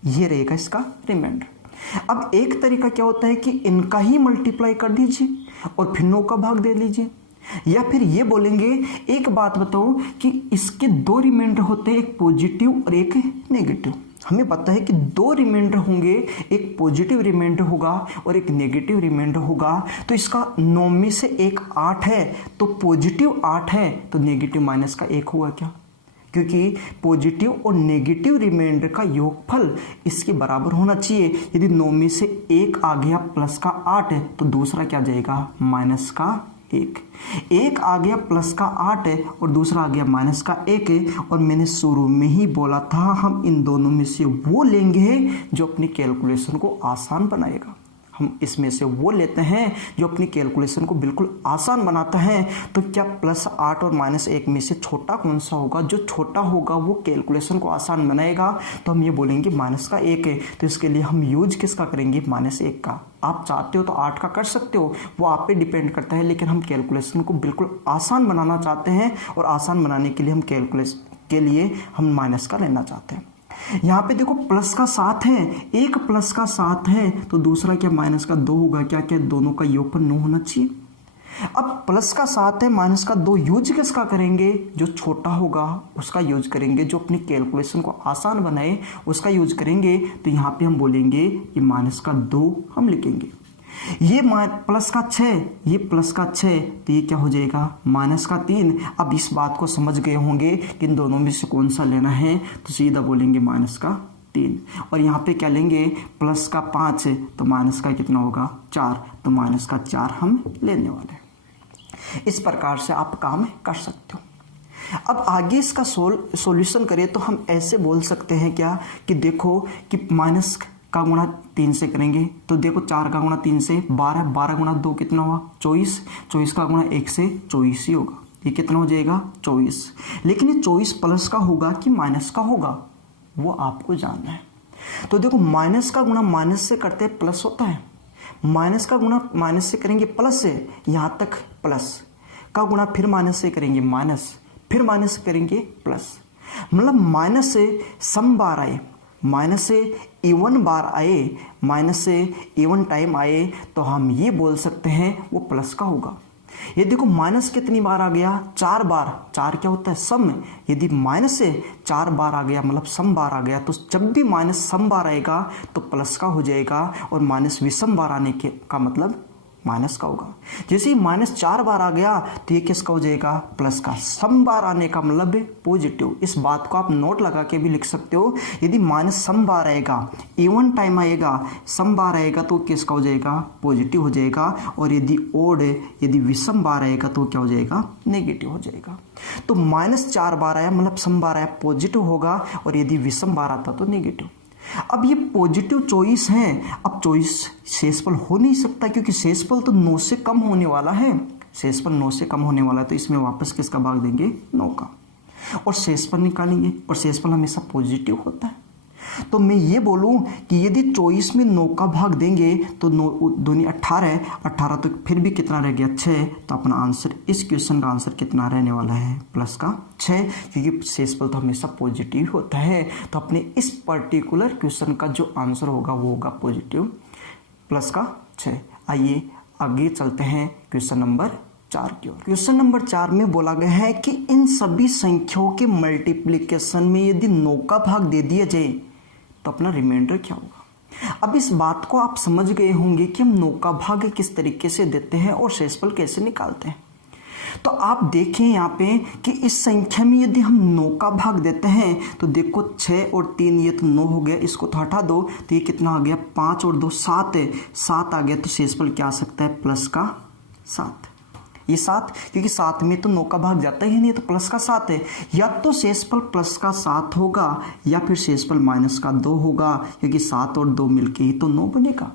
ये रहेगा इसका रिमाइंडर। अब एक तरीका क्या होता है कि इनका ही मल्टीप्लाई कर दीजिए और फिर 9 का भाग दे लीजिए, या फिर ये बोलेंगे एक बात बताओ कि इसके 2 रिमाइंडर होते हैं, एक पॉजिटिव और एक नेगेटिव। हमें पता है कि 2 रिमाइंडर होंगे, एक पॉजिटिव रिमाइंडर होगा और एक नेगेटिव रिमाइंडर होगा। तो इसका 9 में से एक 8 है, तो पॉजिटिव 8 है तो नेगेटिव माइनस का 1 होगा क्या, क्योंकि पॉजिटिव और नेगेटिव रिमाइंडर का योगफल इसके बराबर होना चाहिए। यदि 9 में से एक आ गया प्लस का 8 है तो दूसरा क्या जाएगा माइनस का 1। एक आ गया प्लस का 8 है और दूसरा आ गया माइनस का 1 है। और मैंने शुरू में ही बोला था हम इन दोनों में से वो लेंगे जो अपनी कैलकुलेशन को आसान बनाएगा। हम इसमें से वो लेते हैं जो अपनी कैलकुलेशन को बिल्कुल आसान बनाता है। तो क्या प्लस 8 और माइनस 1 में से छोटा कौन सा होगा, जो छोटा होगा वो कैलकुलेशन को आसान बनाएगा। तो हम ये बोलेंगे माइनस का 1 है, तो इसके लिए हम यूज किसका करेंगे माइनस 1 का। आप चाहते हो तो 8 का कर सकते हो, वो आप पे डिपेंड करता है, लेकिन हम कैलकुलेशन को बिल्कुल आसान बनाना चाहते हैं और आसान बनाने के लिए हम कैलकुलेशन के लिए हम माइनस का लेना चाहते हैं। यहाँ पे देखो प्लस का 7 है, एक प्लस का 7 है तो दूसरा क्या माइनस का 2 होगा। क्या क्या दोनों का योगफल 9 होना चाहिए। अब प्लस का 7 है माइनस का 2, यूज किसका करेंगे, जो छोटा होगा उसका यूज करेंगे, जो अपनी कैलकुलेशन को आसान बनाए उसका यूज करेंगे। तो यहाँ पे हम बोलेंगे ये माइनस का 2 हम लिखेंगे। ये प्लस का 6, ये प्लस का 6 तो ये क्या हो जाएगा माइनस का 3। अब इस बात को समझ गए होंगे कि इन दोनों में से कौन सा लेना है, तो सीधा बोलेंगे माइनस का 3। और यहाँ पे क्या लेंगे प्लस का 5 है तो माइनस का कितना होगा 4, तो माइनस का 4 हम लेने वाले हैं। इस प्रकार से आप काम कर सकते हो। अब आगे इसका सॉल्यूशन करें तो हम ऐसे बोल सकते हैं क्या कि देखो कि माइनस का गुणा 3 से करेंगे तो देखो 4 का गुणा 3 से 12, 12 गुणा 2 कितना हुआ 24, 24 का गुणा 1 से 24 ही होगा। ये कितना हो जाएगा 24। लेकिन ये 24 प्लस का होगा कि माइनस का होगा वो आपको जानना है। तो देखो माइनस का गुणा माइनस से करते हैं प्लस होता है, माइनस का गुणा माइनस से करेंगे प्लस से, यहाँ तक प्लस का गुणा फिर माइनस से करेंगे माइनस, फिर माइनस से करेंगे प्लस। मतलब माइनस से सम बार आए, माइनस से इवन बार आए, माइनस से इवन टाइम आए तो हम ये बोल सकते हैं वो प्लस का होगा। ये देखो माइनस कितनी बार आ गया 4 बार, 4 क्या होता है सम। यदि माइनस से 4 बार आ गया मतलब सम बार आ गया, तो जब भी माइनस सम बार आएगा तो प्लस का हो जाएगा और माइनस विषम बार आने के का मतलब माइनस का होगा। जैसे ही माइनस 4 बार आ गया तो ये किसका हो जाएगा प्लस का। सम बार आने का मतलब पॉजिटिव। इस बात को आप नोट लगा के भी लिख सकते हो। यदि माइनस सम बार आएगा, इवन टाइम आएगा, सम बार आएगा तो किसका हो जाएगा पॉजिटिव हो जाएगा। और यदि ओड यदि विषम बार आएगा तो क्या हो जाएगा नेगेटिव हो जाएगा। तो माइनस 4 बार आया मतलब सम बार आया पॉजिटिव होगा और यदि विषम बार आता तो नेगेटिव। अब ये पॉजिटिव चॉइस है। अब चॉइस शेषफल हो नहीं सकता क्योंकि शेषफल तो 9 से कम होने वाला है। शेषफल 9 से कम होने वाला है तो इसमें वापस किसका भाग देंगे 9 का और शेषफल निकालेंगे और शेषफल हमेशा पॉजिटिव होता है। तो मैं ये बोलूं कि यदि चॉइस में 9 का भाग देंगे तो 9 दूनी 18, 18 तो फिर भी कितना रह गया 6। तो अपना आंसर इस क्वेश्चन का आंसर कितना रहने वाला है प्लस का 6, क्योंकि शेषफल तो हमेशा पॉजिटिव होता है। तो अपने इस पर्टिकुलर क्वेश्चन का जो आंसर होगा वो होगा पॉजिटिव प्लस का 6। आइए आगे चलते हैं क्वेश्चन नंबर 4 की ओर। क्वेश्चन नंबर 4 में बोला गया है कि इन सभी संख्याओं के मल्टीप्लिकेशन में यदि 9 का भाग दे दिया जाए तो अपना रिमाइंडर क्या होगा। अब इस बात को आप समझ गए होंगे कि हम 9 का भाग किस तरीके से देते हैं और शेषफल कैसे निकालते हैं। तो आप देखें यहाँ पे कि इस संख्या में यदि हम 9 का भाग देते हैं तो देखो 6 और 3 ये तो 9 हो गया, इसको तो हटा दो तो ये कितना आ गया 5 और 2 7 है, 7 आ गया। तो शेषफल क्या आ सकता है प्लस का 7। ये 7 क्योंकि 7 में तो 9 का भाग जाता ही नहीं, तो प्लस का 7 है। या तो शेषफल प्लस का 7 होगा या फिर शेषफल माइनस का 2 होगा, क्योंकि 7 और 2 मिलके ही तो 9 बनेगा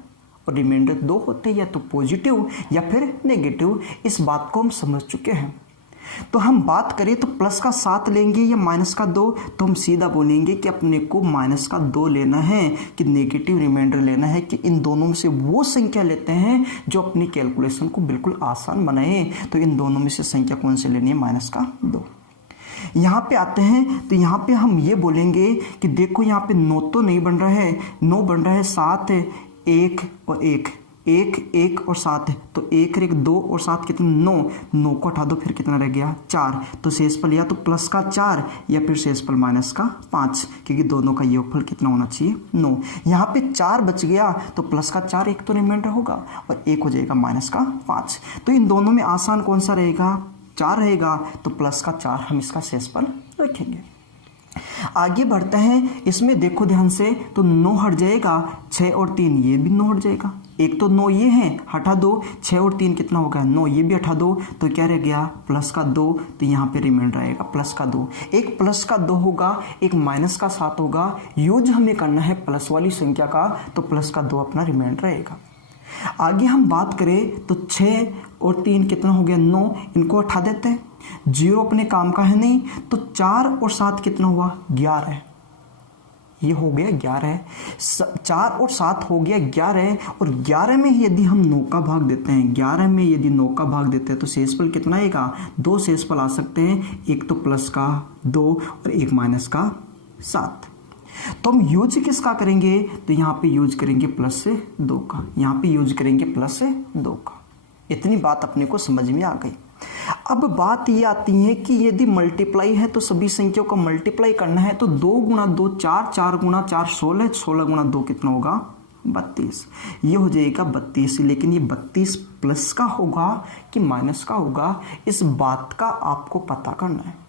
और रिमाइंडर 2 होते हैं, या तो पॉजिटिव या फिर नेगेटिव। इस बात को हम समझ चुके हैं। तो हम बात करें तो प्लस का 7 लेंगे या माइनस का 2, तो हम सीधा बोलेंगे कि अपने को माइनस का 2 लेना है कि नेगेटिव रिमाइंडर लेना है, कि इन दोनों में से वो संख्या लेते हैं जो अपनी कैलकुलेशन को बिल्कुल आसान बनाए। तो इन दोनों में से संख्या कौन सी लेनी है, माइनस का 2। यहाँ पे आते हैं तो यहाँ पे हम ये बोलेंगे कि देखो यहाँ पे 9 तो नहीं बन रहा है, 9 बन रहा है 7 है, 1 और 1, 1 और 7 है, तो 1 1 2 और 7 कितना 9, 9 को हटा दो फिर कितना रह गया 4। तो शेषफल या तो प्लस का 4 या फिर शेषफल माइनस का 5, क्योंकि दोनों का योगफल कितना होना चाहिए 9। यहाँ पे 4 बच गया तो प्लस का 4 एक तो रिमाइंडर होगा और 1 हो जाएगा माइनस का 5। तो इन दोनों में आसान कौन सा रहेगा, 4 रहेगा, तो प्लस का 4 हम इसका शेषफल रखेंगे। आगे बढ़ते हैं, इसमें देखो ध्यान से, तो 9 हट जाएगा, 6 और 3 ये भी 9 हट जाएगा। एक तो 9 ये है, हटा दो, 6 और 3 कितना हो गया 9, ये भी हटा दो, तो क्या रह गया प्लस का 2। तो यहाँ पे रिमाइंडर आएगा प्लस का 2। एक प्लस का 2 होगा, एक माइनस का 7 होगा। यूज हमें करना है प्लस वाली संख्या का, तो प्लस का 2 अपना रिमाइंडर रहेगा। आगे हम बात करें तो 6 और 3 कितना हो गया 9, इनको हटा देते हैं, 0 अपने काम का है नहीं, तो 4 और 7 कितना हुआ 11, ये हो गया 11। 4 और 7 हो गया 11, और 11 में यदि हम 9 का भाग देते हैं, 11 में यदि 9 का भाग देते हैं तो शेषफल कितना आएगा, 2 शेषफल आ सकते हैं, एक तो प्लस का 2 और एक माइनस का 7। तो हम यूज किसका करेंगे, तो यहाँ पे यूज करेंगे प्लस से 2 का, यहाँ पे यूज करेंगे प्लस से 2 का। इतनी बात अपने को समझ में आ गई। अब बात ये आती है कि यदि मल्टीप्लाई है तो सभी संख्याओं को मल्टीप्लाई करना है, तो 2 गुणा 2 4, 4 गुणा 4 16, 16 गुणा 2 कितना होगा 32, ये हो जाएगा 32। लेकिन ये 32 प्लस का होगा कि माइनस का होगा, इस बात का आपको पता करना है।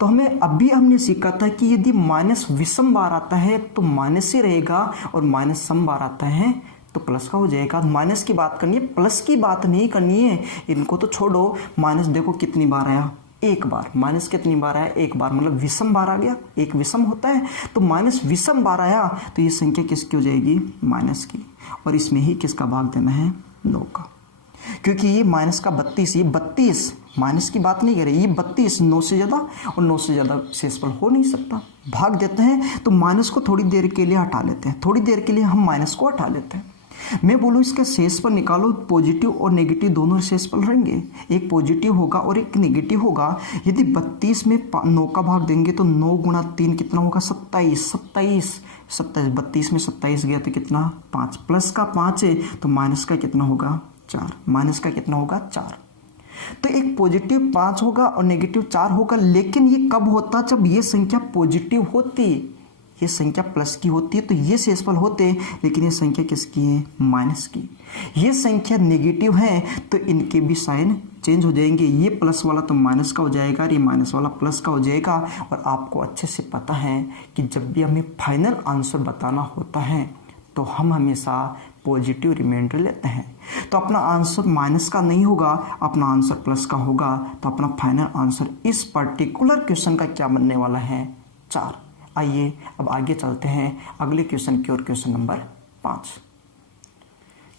तो हमें अभी हमने सीखा था कि यदि माइनस विषम बार आता है तो माइनस ही रहेगा, और माइनस सम बार आता है तो प्लस का हो जाएगा। माइनस की बात करनी है, प्लस की बात नहीं करनी है। इनको तो छोड़ो, माइनस देखो कितनी बार आया, एक बार। माइनस कितनी बार आया, एक बार, मतलब विषम बार आ गया, एक विषम होता है, तो माइनस विषम बार आया तो ये संख्या किसकी हो जाएगी, माइनस की। और इसमें ही किसका भाग देना है, 9 का, क्योंकि ये माइनस का 32, ये 32 माइनस की बात नहीं कर रही, ये 32 9 से ज़्यादा, और 9 से ज़्यादा शेषफल हो नहीं सकता। भाग देते हैं तो माइनस को थोड़ी देर के लिए हटा लेते हैं, थोड़ी देर के लिए हम माइनस को हटा लेते हैं। मैं बोलूँ इसका शेषफल निकालो, पॉजिटिव और नेगेटिव दोनों शेषफल रहेंगे, एक पॉजिटिव होगा और एक नेगेटिव होगा। यदि 32 में 9 का भाग देंगे तो 9 गुणा 3 कितना होगा 27, 27 32 में 27 गया तो कितना 5, प्लस का 5 है तो माइनस का कितना होगा 4, माइनस का कितना होगा 4। तो एक पॉजिटिव 5 होगा और नेगेटिव 4 होगा, लेकिन ये कब होता, जब ये संख्या पॉजिटिव होती, ये संख्या प्लस की होती है तो ये शेषफल होते, लेकिन ये संख्या किसकी है, माइनस की। ये संख्या नेगेटिव है तो इनके भी साइन चेंज हो जाएंगे, ये प्लस वाला तो माइनस का हो जाएगा, ये माइनस वाला प्लस का हो जाएगा। और आपको अच्छे से पता है कि जब भी हमें फाइनल आंसर बताना होता है तो हम हमेशा पॉजिटिव रिमाइंडर लेते हैं। तो अपना आंसर माइनस का नहीं होगा, अपना आंसर प्लस का होगा। तो अपना फाइनल आंसर इस पर्टिकुलर क्वेश्चन का क्या बनने वाला है, 4। आइए अब आगे चलते हैं अगले क्वेश्चन की ओर, क्वेश्चन नंबर 5।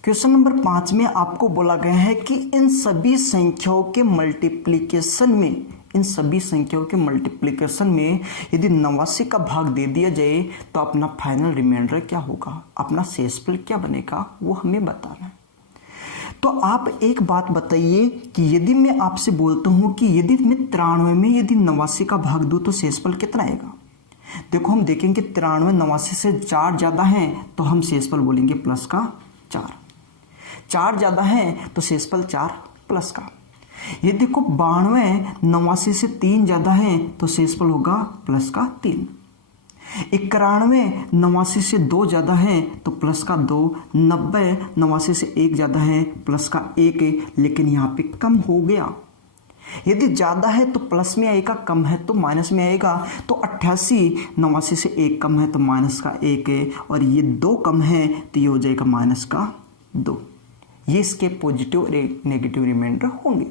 क्वेश्चन नंबर 5 में आपको बोला गया है कि इन सभी संख्याओं के मल्टीप्लिकेशन में, इन सभी संख्याओं के मल्टीप्लिकेशन में यदि 89 का भाग दे दिया जाए तो अपना फाइनल रिमाइंडर क्या होगा, अपना शेषफल क्या बनेगा, वो हमें बताना है। तो आप एक बात बताइए कि यदि मैं आपसे बोलता हूँ कि यदि मैं 93 में यदि 89 का भाग दूँ तो शेषफल कितना आएगा। देखो हम देखेंगे 93 89 से 4 ज़्यादा है तो हम शेषफल बोलेंगे प्लस का 4, 4 ज़्यादा है तो शेषफल 4 प्लस का। ये देखो 92 89 से 3 ज़्यादा है तो शेषफल होगा प्लस का 3। 91 89 से 2 ज़्यादा है तो प्लस का 2। 90 89 से 1 ज़्यादा है प्लस का 1 है, लेकिन यहाँ पे कम हो गया। यदि ज़्यादा है तो प्लस में आएगा, कम है तो माइनस में आएगा। तो 88 89 से 1 कम है तो माइनस का 1 है, और ये 2 कम है तो ये हो जाएगा माइनस का 2। ये इसके पॉजिटिव और नेगेटिव रिमाइंडर होंगे।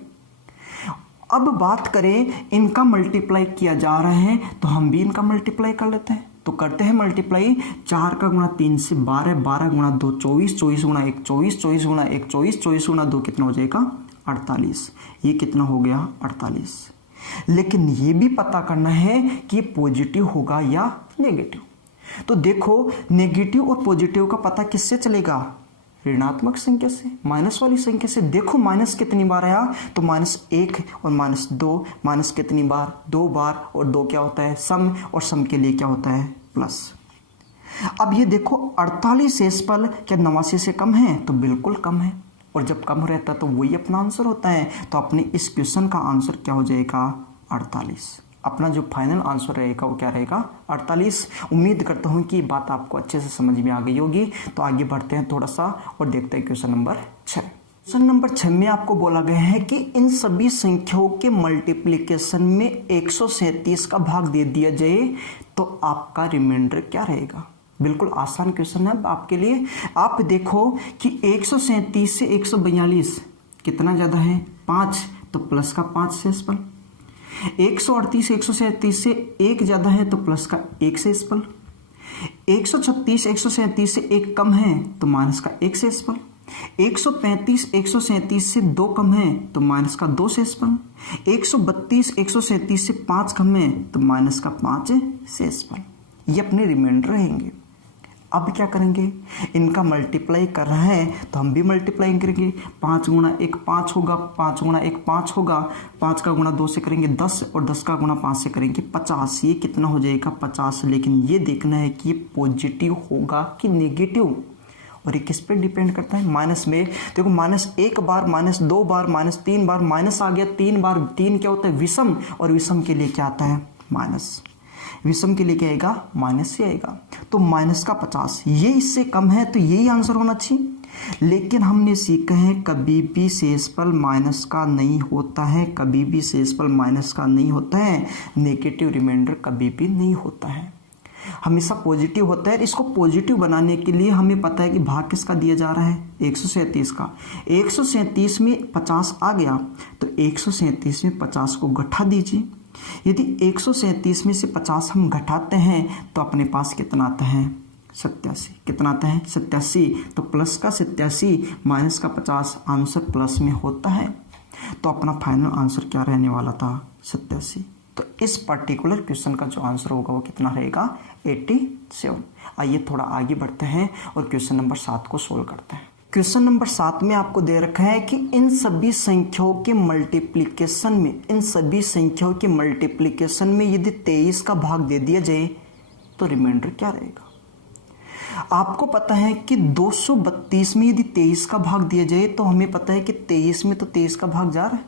अब बात करें इनका मल्टीप्लाई किया जा रहा है तो हम भी इनका मल्टीप्लाई कर लेते हैं। तो करते हैं मल्टीप्लाई। 4 का गुणा 3 से 12, 12 गुणा 2 24, 24 गुणा 1 24, 24 गुणा 1 24, 24 गुणा 2 कितना हो जाएगा 48। ये कितना हो गया 48। लेकिन ये भी पता करना है कि ये पॉजिटिव होगा या नेगेटिव। तो देखो नेगेटिव और पॉजिटिव का पता किससे चलेगा, ऋणात्मक संख्या से, माइनस वाली संख्या से। देखो माइनस कितनी बार आया, तो -1 और -2, माइनस कितनी बार 2 बार, और 2 क्या होता है सम, और सम के लिए क्या होता है प्लस। अब ये देखो 48 शेषफल क्या 89 से कम है, तो बिल्कुल कम है, और जब कम रहता है तो वही अपना आंसर होता है। तो अपने इस क्वेश्चन का आंसर क्या हो जाएगा 48। अपना जो फाइनल आंसर रहेगा वो क्या रहेगा 48। उम्मीद करता हूँ कि ये बात आपको अच्छे से समझ में आ गई होगी। तो आगे बढ़ते हैं थोड़ा सा और देखते हैं क्वेश्चन नंबर 6। क्वेश्चन नंबर 6 में आपको बोला गया है कि इन सभी संख्याओं के मल्टीप्लिकेशन में 137 का भाग दे दिया जाए तो आपका रिमाइंडर क्या रहेगा। बिल्कुल आसान क्वेश्चन है आपके लिए। आप देखो कि 137 से 142 कितना ज़्यादा है 5, तो प्लस का 5 शेषफल। 138 137 से 1 ज़्यादा है तो प्लस का 1 शेषफल। 136 137 से 1 कम है तो माइनस का 1 शेषफल। 135 137 से 2 कम है तो माइनस का 2 शेषफल। 132 137 से 5 कम है तो माइनस का 5 शेषफल। ये अपने रिमाइंडर रहेंगे। अब क्या करेंगे, इनका मल्टीप्लाई कर रहा है तो हम भी मल्टीप्लाई करेंगे। 5 गुणा 1 5 होगा, 5 गुणा 1 5 होगा, 5 का गुणा 2 से करेंगे 10, और 10 का गुणा 5 से करेंगे 50। ये कितना हो जाएगा 50। लेकिन ये देखना है कि ये पॉजिटिव होगा कि नेगेटिव, और ये किस पे डिपेंड करता है, माइनस में। देखो -1 बार, -2 बार, -3 बार माइनस आ गया, 3 बार। 3 क्या होता है विषम, और विषम के लिए क्या आता है माइनस। विषम के लिए क्या आएगा माइनस से आएगा। तो माइनस का 50, ये इससे कम है तो यही आंसर होना चाहिए। लेकिन हमने सीखा है कभी भी शेषफल माइनस का नहीं होता है, कभी भी शेषफल माइनस का नहीं होता है। नेगेटिव रिमाइंडर कभी भी नहीं होता है, हमेशा पॉजिटिव होता है। इसको पॉजिटिव बनाने के लिए हमें पता है कि भाग किसका दिया जा रहा है 137 का। 137 में 50 आ गया तो 137 में 50 को घटा दीजिए। यदि 137 में से 50 हम घटाते हैं तो अपने पास कितना आता है 87। कितना आता है 87। तो प्लस का 87 माइनस का 50, आंसर प्लस में होता है। तो अपना फाइनल आंसर क्या रहने वाला था 87। तो इस पर्टिकुलर क्वेश्चन का जो आंसर होगा वो कितना रहेगा 87। आइए थोड़ा आगे बढ़ते हैं और क्वेश्चन नंबर 7 को सोल्व करते हैं। क्वेश्चन नंबर 7 में आपको दे रखा है कि इन सभी संख्याओं के मल्टीप्लिकेशन में यदि 23 का भाग दे दिया जाए तो रिमाइंडर क्या रहेगा। आपको पता है कि 232 में यदि 23 का भाग दिया जाए तो हमें पता है कि 23 में तो 23 का भाग जा रहा है,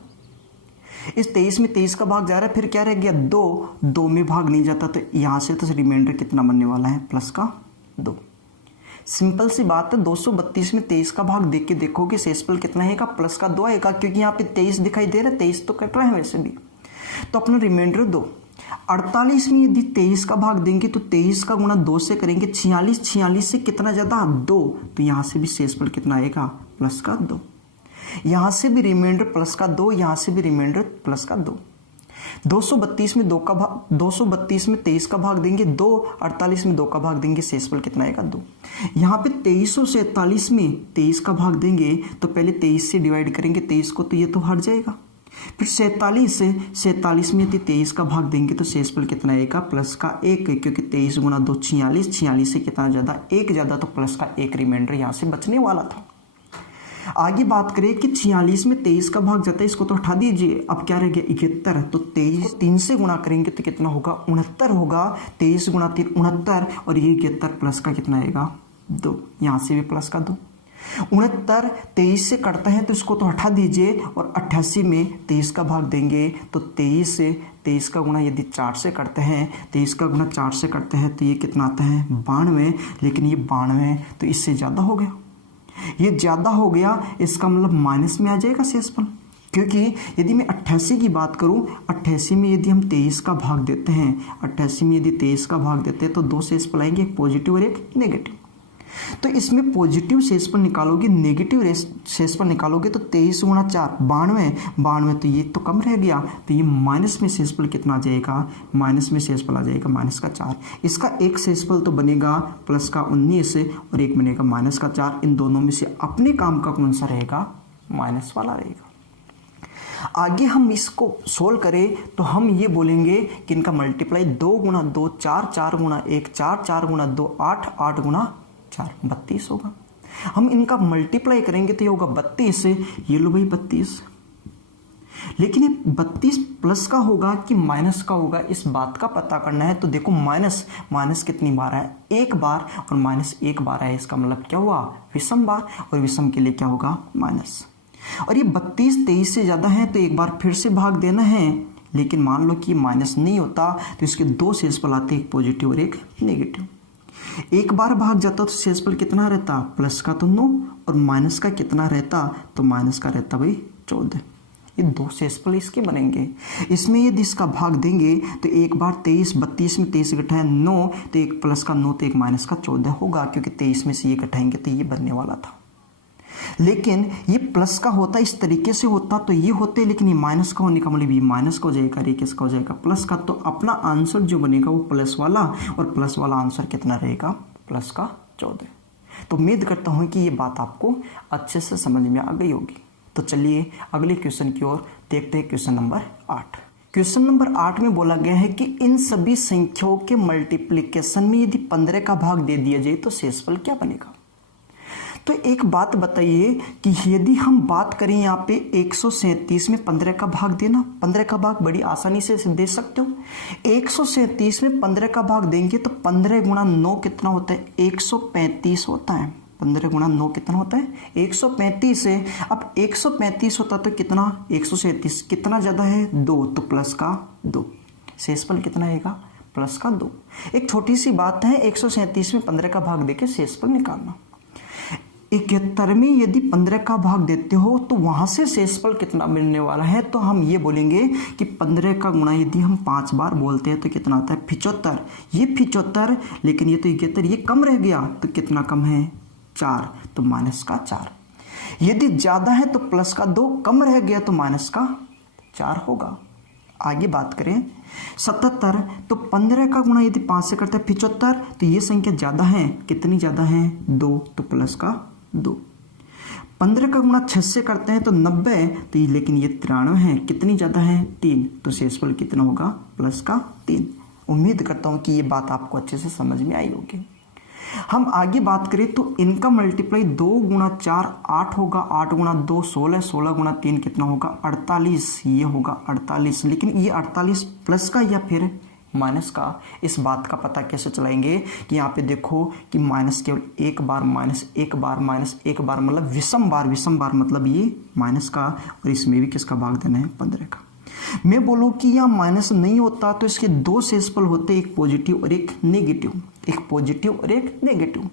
इस 23 में 23 का भाग जा रहा है, फिर क्या रह गया 2 में भाग नहीं जाता, तो यहाँ से तो रिमाइंडर कितना बनने वाला है प्लस का 2। सिंपल सी बात है, 232 में 23 का भाग देख के देखोगे शेषफल कितना आएगा प्लस का 2 आएगा, क्योंकि यहाँ पे 23 दिखाई दे रहा है, 23 तो कट रहा है वैसे भी। तो अपना रिमाइंडर 2। 48 में यदि 23 का भाग देंगे तो 23 का गुणा 2 से करेंगे 46, 46 से कितना ज़्यादा 2, तो यहाँ से भी शेषफल कितना आएगा प्लस का 2। यहाँ से भी रिमाइंडर प्लस का 2, यहाँ से भी रिमाइंडर प्लस का 2। 232 में 232 में 23 का भाग देंगे 2, 48 में 2 का भाग देंगे, शेषफल कितना आएगा 2। यहाँ पे 2347 में 23 का भाग देंगे तो पहले 23 से डिवाइड करेंगे 23 को, तो ये तो हट जाएगा। फिर 47 में यदि 23 का भाग देंगे तो शेषफल कितना आएगा प्लस का 1, क्योंकि 23 गुणा 2 46, 46 से कितना ज़्यादा 1 ज़्यादा, तो प्लस का 1 रिमाइंडर यहाँ से बचने वाला था। आगे बात करें कि 46 में 23 का भाग जाता है, इसको तो हटा दीजिए। अब क्या रह गया 71, तो 23 3 से गुणा करेंगे तो कितना होगा 69 होगा। 23 गुणा 3 69, और ये 71 प्लस का कितना आएगा 2, यहाँ से भी प्लस का 2। 69 23 से कटता है तो इसको तो हटा दीजिए, और 88 में 23 का भाग देंगे तो 23 का गुणा यदि 4 से करते हैं, 23 का गुणा 4 से करते हैं तो ये कितना आता है 92। लेकिन ये 92 तो इससे ज़्यादा हो गया, ये ज़्यादा हो गया, इसका मतलब माइनस में आ जाएगा शेषफल, क्योंकि यदि मैं 88 की बात करूं, 88 में यदि हम 23 का भाग देते हैं, 88 में यदि 23 का भाग देते हैं तो दो शेषफल आएंगे, एक पॉजिटिव और एक नेगेटिव। तो इसमें पॉजिटिव शेषफल निकालोगे, नेगेटिव शेषफल निकालोगे तो 23 गुणा 4 92, 92 तो ये तो कम रह गया, तो ये माइनस में शेषफल कितना आ जाएगा, माइनस में शेषफल आ जाएगा माइनस का 4। इसका एक शेषफल तो बनेगा प्लस का 19 और एक बनेगा माइनस का 4। इन दोनों में से अपने काम का कौन सा रहेगा, माइनस वाला रहेगा। आगे हम इसको सोल्व करें तो हम ये बोलेंगे कि इनका मल्टीप्लाई 2 गुणा 2 4, 4 गुणा 1 4, 4 गुणा 2 8, 8 गुणा 4 32 होगा। हम इनका मल्टीप्लाई करेंगे तो ये होगा 32, ये लो भाई 32। लेकिन ये 32 प्लस का होगा कि माइनस का होगा, इस बात का पता करना है। तो देखो माइनस कितनी बार है, एक बार, और माइनस एक बार है, इसका मतलब क्या हुआ, विषम बार, और विषम के लिए क्या होगा, माइनस। और ये 32 23 से ज़्यादा है तो एक बार फिर से भाग देना है, लेकिन मान लो कि माइनस नहीं होता तो इसके दो शेषफल आते, एक पॉजिटिव और एक नेगेटिव। एक बार भाग जाता तो शेषफल कितना रहता, प्लस का तो 9 और माइनस का कितना रहता, तो माइनस का रहता भाई 14। ये दो शेषफल इसके बनेंगे। इसमें यदि इसका भाग देंगे तो एक बार 23, 32 में 23 घटाए 9 तो एक प्लस का 9 तो एक माइनस का 14 होगा, क्योंकि 23 में से ये घटाएंगे तो ये बनने वाला था। लेकिन ये प्लस का होता, इस तरीके से होता तो ये होते, लेकिन ये माइनस का होने का मतलब ये माइनस का हो जाएगा, ये किसका हो जाएगा, प्लस का। तो अपना आंसर जो बनेगा वो प्लस वाला, और प्लस वाला आंसर कितना रहेगा, प्लस का 14। तो उम्मीद करता हूँ कि ये बात आपको अच्छे से समझ में आ गई होगी। तो चलिए अगले क्वेश्चन की ओर देखते हैं। Question number 8। क्वेश्चन नंबर 8 में बोला गया है कि इन सभी संख्याओं के मल्टीप्लिकेशन में यदि 15 का भाग दे दिया जाए तो शेषफल क्या बनेगा। तो एक बात बताइए कि यदि हम बात करें यहाँ पे 137 में 15 का भाग देना, 15 का भाग बड़ी आसानी से दे सकते हो। 137 में 15 का भाग देंगे तो 15 गुणा 9 कितना होता है, 135 होता है। 15 गुणा 9 कितना होता है, 135 है। अब 135 होता तो कितना, 137 कितना ज़्यादा है, 2, तो प्लस का 2। शेषफल कितना आएगा, प्लस का 2। एक छोटी सी बात है, 137 में 15 का भाग देके शेषफल निकालना। 71 में यदि 15 का भाग देते हो तो वहां से शेषफल कितना मिलने वाला है, तो हम ये बोलेंगे कि 15 का गुणा यदि हम 5 बार बोलते हैं तो कितना आता है, 75। ये 75, लेकिन ये तो 71, ये कम रह गया तो कितना कम है, 4, तो माइनस का 4। यदि ज्यादा है तो प्लस का 2, कम रह गया तो माइनस का 4 होगा। आगे बात करें 77, तो 15 का गुणा यदि 5 से करते हैं 75, तो ये संख्या ज्यादा है, कितनी ज्यादा है, 2, तो प्लस का 2। 15 का गुणा 6 से करते हैं तो 90, तो ये लेकिन ये 93 है, कितनी ज्यादा है, 3, तो शेषफल कितना होगा, प्लस का 3। उम्मीद करता हूं कि ये बात आपको अच्छे से समझ में आई होगी। हम आगे बात करें तो इनका मल्टीप्लाई 2 गुणा 4 8 होगा, 8 गुणा 2 16, 16 गुणा 3 कितना होगा, 48, ये होगा 48। लेकिन ये 48 प्लस का या फिर माइनस का, इस बात का पता कैसे चलाएंगे कि यहाँ पे देखो कि माइनस केवल एक बार, माइनस एक बार, माइनस एक बार, मतलब विषम बार, विषम बार मतलब ये माइनस का, और इसमें भी किसका भाग देना है, 15 का। मैं बोलूँ कि यहाँ माइनस नहीं होता तो इसके दो शेषफल होते, एक पॉजिटिव और एक नेगेटिव, एक पॉजिटिव और एक नेगेटिव।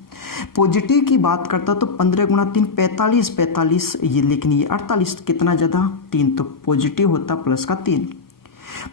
पॉजिटिव की बात करता तो 15 गुणा 3 45, 45 ये, लेकिन ये 48 कितना ज़्यादा, 3, तो पॉजिटिव होता प्लस का 3।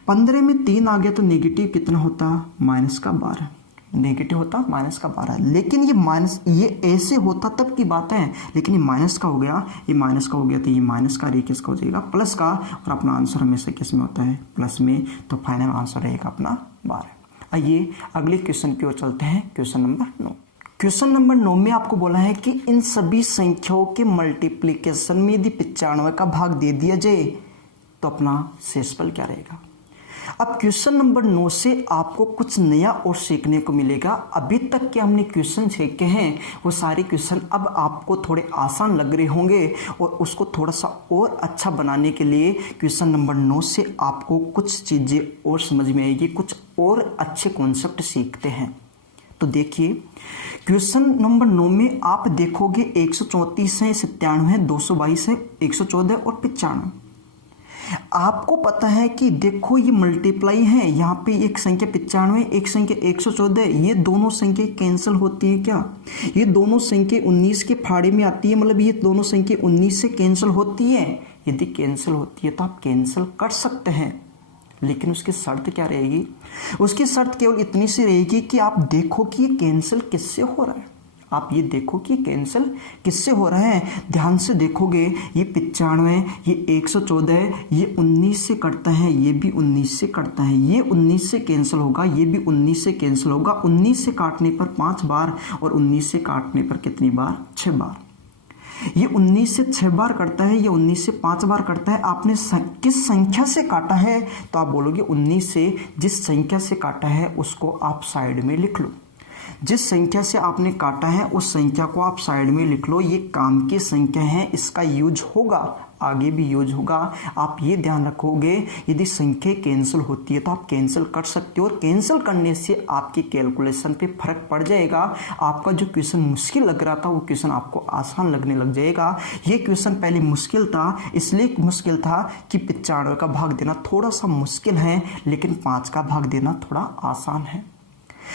15 में 3 आ गया तो नेगेटिव कितना होता, माइनस का 12, नेगेटिव होता माइनस का 12। लेकिन ये माइनस, ये ऐसे होता तब की बात है, लेकिन ये माइनस का हो गया, ये माइनस का हो गया तो ये माइनस का, ये किसका हो जाएगा, प्लस का। और अपना आंसर हमेशा किस में होता है, प्लस में, तो फाइनल आंसर रहेगा अपना 12। आइए अगले क्वेश्चन की ओर चलते हैं। Question number 9। क्वेश्चन नंबर 9 में आपको बोला है कि इन सभी संख्याओं के मल्टीप्लिकेशन में यदि 95 का भाग दे दिया जाए तो अपना शेषफल क्या रहेगा। अब क्वेश्चन नंबर 9 से आपको कुछ नया और सीखने को मिलेगा। अभी तक के हमने क्वेश्चन सीखे हैं वो सारे क्वेश्चन अब आपको थोड़े आसान लग रहे होंगे, और उसको थोड़ा सा और अच्छा बनाने के लिए क्वेश्चन नंबर 9 से आपको कुछ चीज़ें और समझ में आएगी, कुछ और अच्छे कॉन्सेप्ट सीखते हैं। तो देखिए क्वेश्चन नंबर 9 में आप देखोगे 134 है, 97 है, 222 है, 114 और 95। आपको पता है कि देखो ये मल्टीप्लाई है, यहाँ पे एक संख्या 95, एक संख्या 114, ये दोनों संख्या कैंसिल होती है क्या, ये दोनों संख्या 19 के फाड़े में आती है, मतलब ये दोनों संख्या 19 से कैंसिल होती है, यदि कैंसिल होती है तो आप कैंसिल कर सकते हैं, लेकिन उसकी शर्त क्या रहेगी? उसकी शर्त केवल इतनी सी रहेगी कि आप देखो कि ये कैंसिल किससे हो रहा है। आप ये देखो कि कैंसिल किससे हो रहा है। ध्यान से देखोगे, ये 95, ये 114, ये 19 से कटता है, ये भी 19 से कटता है, ये 19 से कैंसिल होगा, ये भी 19 से कैंसिल होगा। 19 से काटने पर 5 बार और 19 से काटने पर कितनी बार? 6 बार। ये 19 से 6 बार करता है, ये 19 से 5 बार करता है। आपने किस संख्या से काटा है? तो आप बोलोगे 19 से जिस संख्या से काटा है उसको आप साइड में लिख लो। जिस संख्या से आपने काटा है उस संख्या को आप साइड में लिख लो। ये काम की संख्या है, इसका यूज होगा, आगे भी यूज होगा। आप ये ध्यान रखोगे, यदि संख्या कैंसिल होती है तो आप कैंसिल कर सकते हो, और कैंसिल करने से आपकी कैलकुलेशन पे फर्क पड़ जाएगा। आपका जो क्वेश्चन मुश्किल लग रहा था वो क्वेश्चन आपको आसान लगने लग जाएगा। ये क्वेश्चन पहले मुश्किल था, इसलिए मुश्किल था कि 95 का भाग देना थोड़ा सा मुश्किल है, लेकिन 5 का भाग देना थोड़ा आसान है।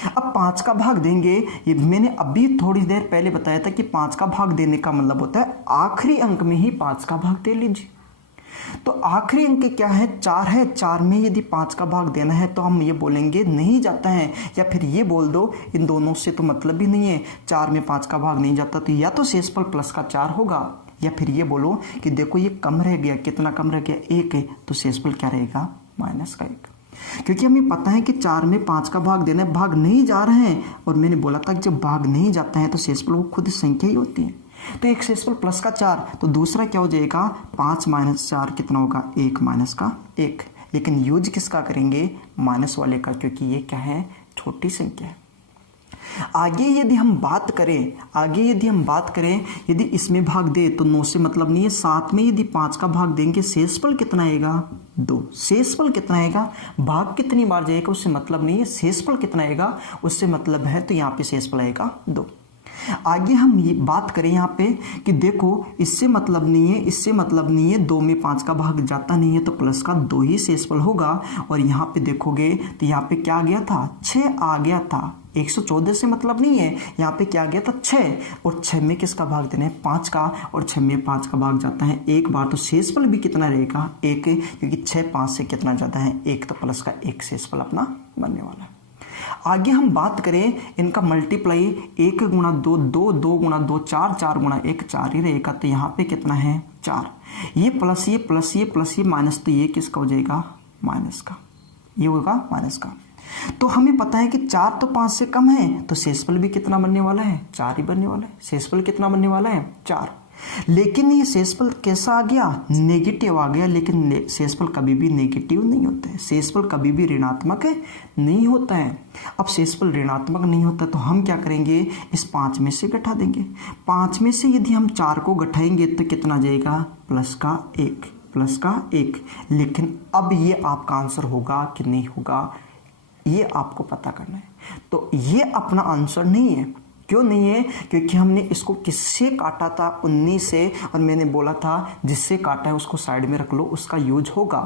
अब 5 का भाग देंगे, ये मैंने अभी थोड़ी देर पहले बताया था कि 5 का भाग देने का मतलब होता है आखिरी अंक में ही 5 का भाग दे लीजिए। तो आखिरी अंक क्या है? 4 है। 4 में यदि 5 का भाग देना है तो हम ये बोलेंगे नहीं जाता है, या फिर ये बोल दो इन दोनों से तो मतलब ही नहीं है। 4 में 5 का भाग नहीं जाता तो या तो शेषफल प्लस का 4 होगा, या फिर ये बोलो कि देखो ये कम रह गया। कितना कम रह गया? 1 है, तो शेषफल क्या रहेगा? माइनस का 1। क्योंकि हमें पता है कि 4 में 5 का भाग देना है, भाग नहीं जा रहे हैं, और मैंने बोला था कि जब भाग नहीं जाता है तो शेषफल वो खुद संख्या ही होती है। तो एक शेषफल प्लस का 4, तो दूसरा क्या हो जाएगा? 5 माइनस 4 कितना होगा? 1 माइनस का 1। लेकिन यूज किसका करेंगे? माइनस वाले का, क्योंकि ये क्या है? छोटी संख्या है। आगे यदि हम बात करें, यदि इसमें भाग दे तो 9 से मतलब नहीं है। 7 में यदि 5 का भाग देंगे, शेषफल कितना आएगा? 2। शेषफल कितना आएगा? भाग कितनी बार जाएगा उससे मतलब नहीं है, शेषफल कितना आएगा उससे मतलब है। तो यहाँ पे शेषफल आएगा 2। आगे हम ये बात करें यहाँ पे कि देखो इससे मतलब नहीं है, 2 में 5 का भाग जाता नहीं है तो प्लस का 2 ही शेषफल होगा। और यहाँ पे देखोगे तो यहाँ पे क्या आ गया था? 6 आ गया था। 114 से मतलब नहीं है, यहाँ पे क्या आ गया था? 6। और 6 में किसका भाग देना है? 5 का, और 6 में 5 का भाग जाता है 1 बार, तो शेषफल भी कितना रहेगा? 1, क्योंकि 6 5 से कितना जाता है? 1, तो प्लस का 1 शेषफल अपना बनने वाला है। आगे हम बात करें इनका मल्टीप्लाई, 1 गुणा 2 2, 2 गुणा 2 4, 4 गुणा 1 4 ही रहेगा। तो यहाँ पे कितना है? 4। ये प्लस ये प्लस ये प्लस ये माइनस, तो ये किसका हो जाएगा? माइनस का। ये होगा माइनस का। तो हमें पता है कि 4 तो 5 से कम है, तो शेषफल भी कितना बनने वाला है? 4 ही बनने वाला है। शेषफल कितना बनने वाला है? 4। लेकिन ये शेषफल कैसा आ गया? नेगेटिव आ गया। लेकिन शेषफल कभी भी नेगेटिव नहीं होता है, शेषफल कभी भी ऋणात्मक नहीं होता है। अब शेषफल ऋणात्मक नहीं होता तो हम क्या करेंगे? इस 5 में से घटा देंगे। 5 में से यदि हम 4 को घटाएंगे तो कितना जाएगा? प्लस का 1, प्लस का 1। लेकिन अब ये आपका आंसर होगा कि नहीं होगा, ये आपको पता करना है। तो ये अपना आंसर नहीं है। क्यों नहीं है? क्योंकि हमने इसको किससे काटा था? 19 से, और मैंने बोला था जिससे काटा है उसको साइड में रख लो, उसका यूज होगा।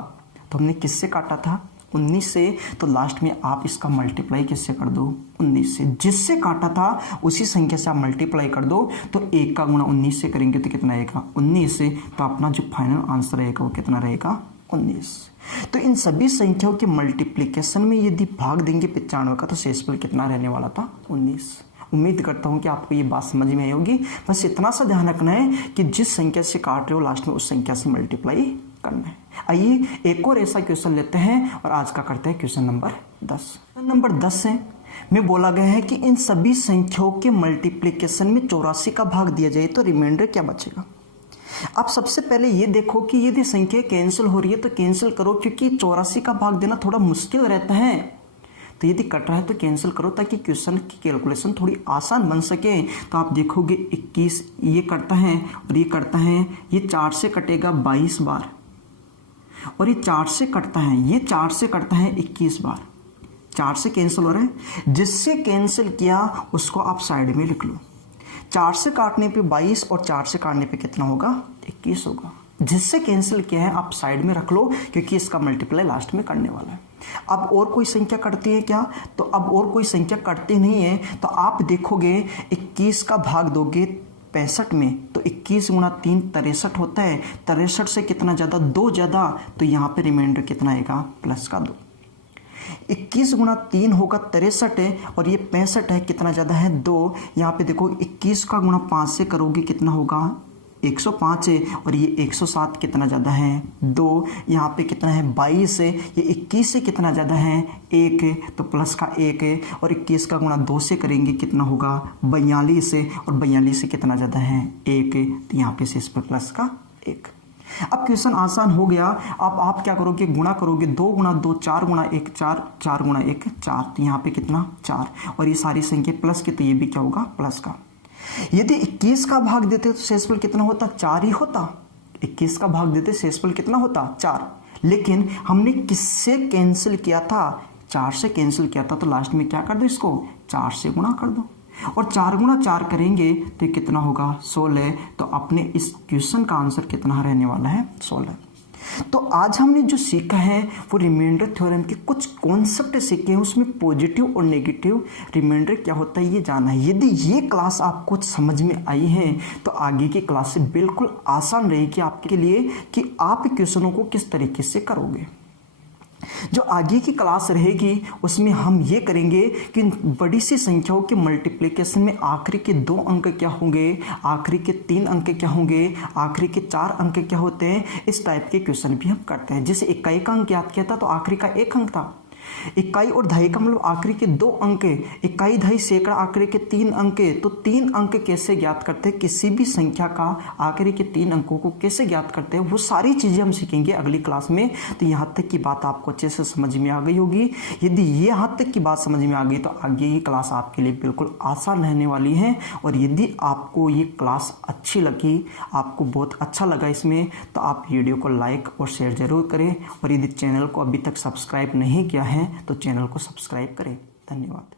तो हमने किससे काटा था? 19 से। तो लास्ट में आप इसका मल्टीप्लाई किससे कर दो? 19 से। जिससे काटा था उसी संख्या से आप मल्टीप्लाई कर दो। तो 1 का गुणा 19 से करेंगे तो कितना आएगा? 19 से। तो अपना जो फाइनल आंसर रहेगा वो कितना रहेगा? 19। तो इन सभी संख्याओं के मल्टीप्लिकेशन में यदि भाग देंगे 95 का, तो शेषफल कितना रहने वाला था? 19। उम्मीद करता हूं कि आपको ये बात समझ में आई होगी। बस इतना सा ध्यान रखना है कि जिस संख्या से काट रहे हो लास्ट में उस संख्या से मल्टीप्लाई करना है। आइए एक और ऐसा क्वेश्चन लेते हैं और आज का करते हैं क्वेश्चन नंबर 10। क्वेश्चन नंबर 10 में बोला गया है कि इन सभी संख्याओं के मल्टीप्लिकेशन में 84 का भाग दिया जाए तो रिमाइंडर क्या बचेगा। आप सबसे पहले ये देखो कि यदि संख्या कैंसिल हो रही है तो कैंसिल करो, क्योंकि 84 का भाग देना थोड़ा मुश्किल रहता है। तो यदि कट रहा है तो कैंसिल करो ताकि क्वेश्चन की कैलकुलेशन थोड़ी आसान बन सके। तो आप देखोगे 21 ये करता है और ये करता है, ये 4 से कटेगा 22 बार, और ये 4 से कटता है, ये 4 से कटता है 21 बार। 4 से कैंसिल हो रहा है, जिससे कैंसिल किया उसको आप साइड में लिख लो। 4 से काटने पे 22 और 4 से काटने पे कितना होगा? 21 होगा। जिससे कैंसिल किया है आप साइड में रख लो, क्योंकि इसका मल्टीप्लाई लास्ट में करने वाला है। अब और कोई संख्या कटती है क्या? तो अब और कोई संख्या कटती नहीं है। तो आप देखोगे 21 का भाग दोगे 65 में, तो 21 गुणा 3 63 होता है। 63 से कितना ज़्यादा, 2 ज़्यादा, तो यहाँ पे रिमाइंडर कितना आएगा, प्लस का 2। 21 गुणा 3 होगा 63 है, और ये 65 है, कितना ज़्यादा है, 2। यहाँ पे देखो 21 का गुणा 5 से करोगे कितना होगा, 105 है, और ये 107 कितना ज़्यादा है, 2। यहाँ पे कितना है, 22 है, ये 21 से कितना ज़्यादा है, 1 है, तो प्लस का 1 है, और 21 का गुणा 2 से करेंगे कितना होगा, 42 है, और 42 से कितना ज़्यादा है, 1 है, तो यहाँ पे से इस पर प्लस का 1। अब क्वेश्चन आसान हो गया। अब आप क्या करोगे, गुणा करोगे, 2 गुणा 2 4 गुणा 1 4, 4 गुणा 1 4, तो यहाँ पे कितना 4, और ये सारी संख्या प्लस की, तो ये भी क्या होगा, प्लस का। यदि 21 का भाग देते तो शेषफल कितना होता, 4 ही होता। 21 का भाग देते शेषफल कितना होता, 4। लेकिन हमने किससे कैंसिल किया था, 4 से कैंसिल किया था, तो लास्ट में क्या कर दो, इसको 4 से गुणा कर दो, और 4 गुणा 4 करेंगे तो ये कितना होगा, 16। तो अपने इस क्वेश्चन का आंसर कितना रहने वाला है, 16। तो आज हमने जो सीखा है वो रिमाइंडर थ्योरम के कुछ कॉन्सेप्ट सीखे हैं, उसमें पॉजिटिव और नेगेटिव रिमाइंडर क्या होता है ये जाना है। यदि ये क्लास आपको समझ में आई है तो आगे की क्लास से बिल्कुल आसान रहेगी आपके लिए कि आप क्वेश्चनों को किस तरीके से करोगे। जो आगे की क्लास रहेगी उसमें हम ये करेंगे कि बड़ी सी संख्याओं के मल्टीप्लिकेशन में आखिरी के 2 अंक क्या होंगे, आखिरी के 3 अंक क्या होंगे, आखिरी के 4 अंक क्या होते हैं, इस टाइप के क्वेश्चन भी हम करते हैं। जैसे इकाई का अंक याद किया था तो आखिरी का 1 अंक था, इकाई और दहाई का मतलब आखिरी के 2 अंक, इकाई दहाई सैकड़ा आखिरी के 3 अंक। तो 3 अंक कैसे ज्ञात करते हैं, किसी भी संख्या का आखिरी के 3 अंकों को कैसे ज्ञात करते हैं, वो सारी चीजें हम सीखेंगे अगली क्लास में। तो यहाँ तक की बात आपको अच्छे से समझ में आ गई होगी। यदि ये यहाँ तक की बात समझ में आ गई तो आगे की क्लास आपके लिए बिल्कुल आसान रहने वाली है। और यदि आपको ये क्लास अच्छी लगी, आपको बहुत अच्छा लगा इसमें, तो आप वीडियो को लाइक और शेयर जरूर करें। और यदि चैनल को अभी तक सब्सक्राइब नहीं किया है तो चैनल को सब्सक्राइब करें। धन्यवाद।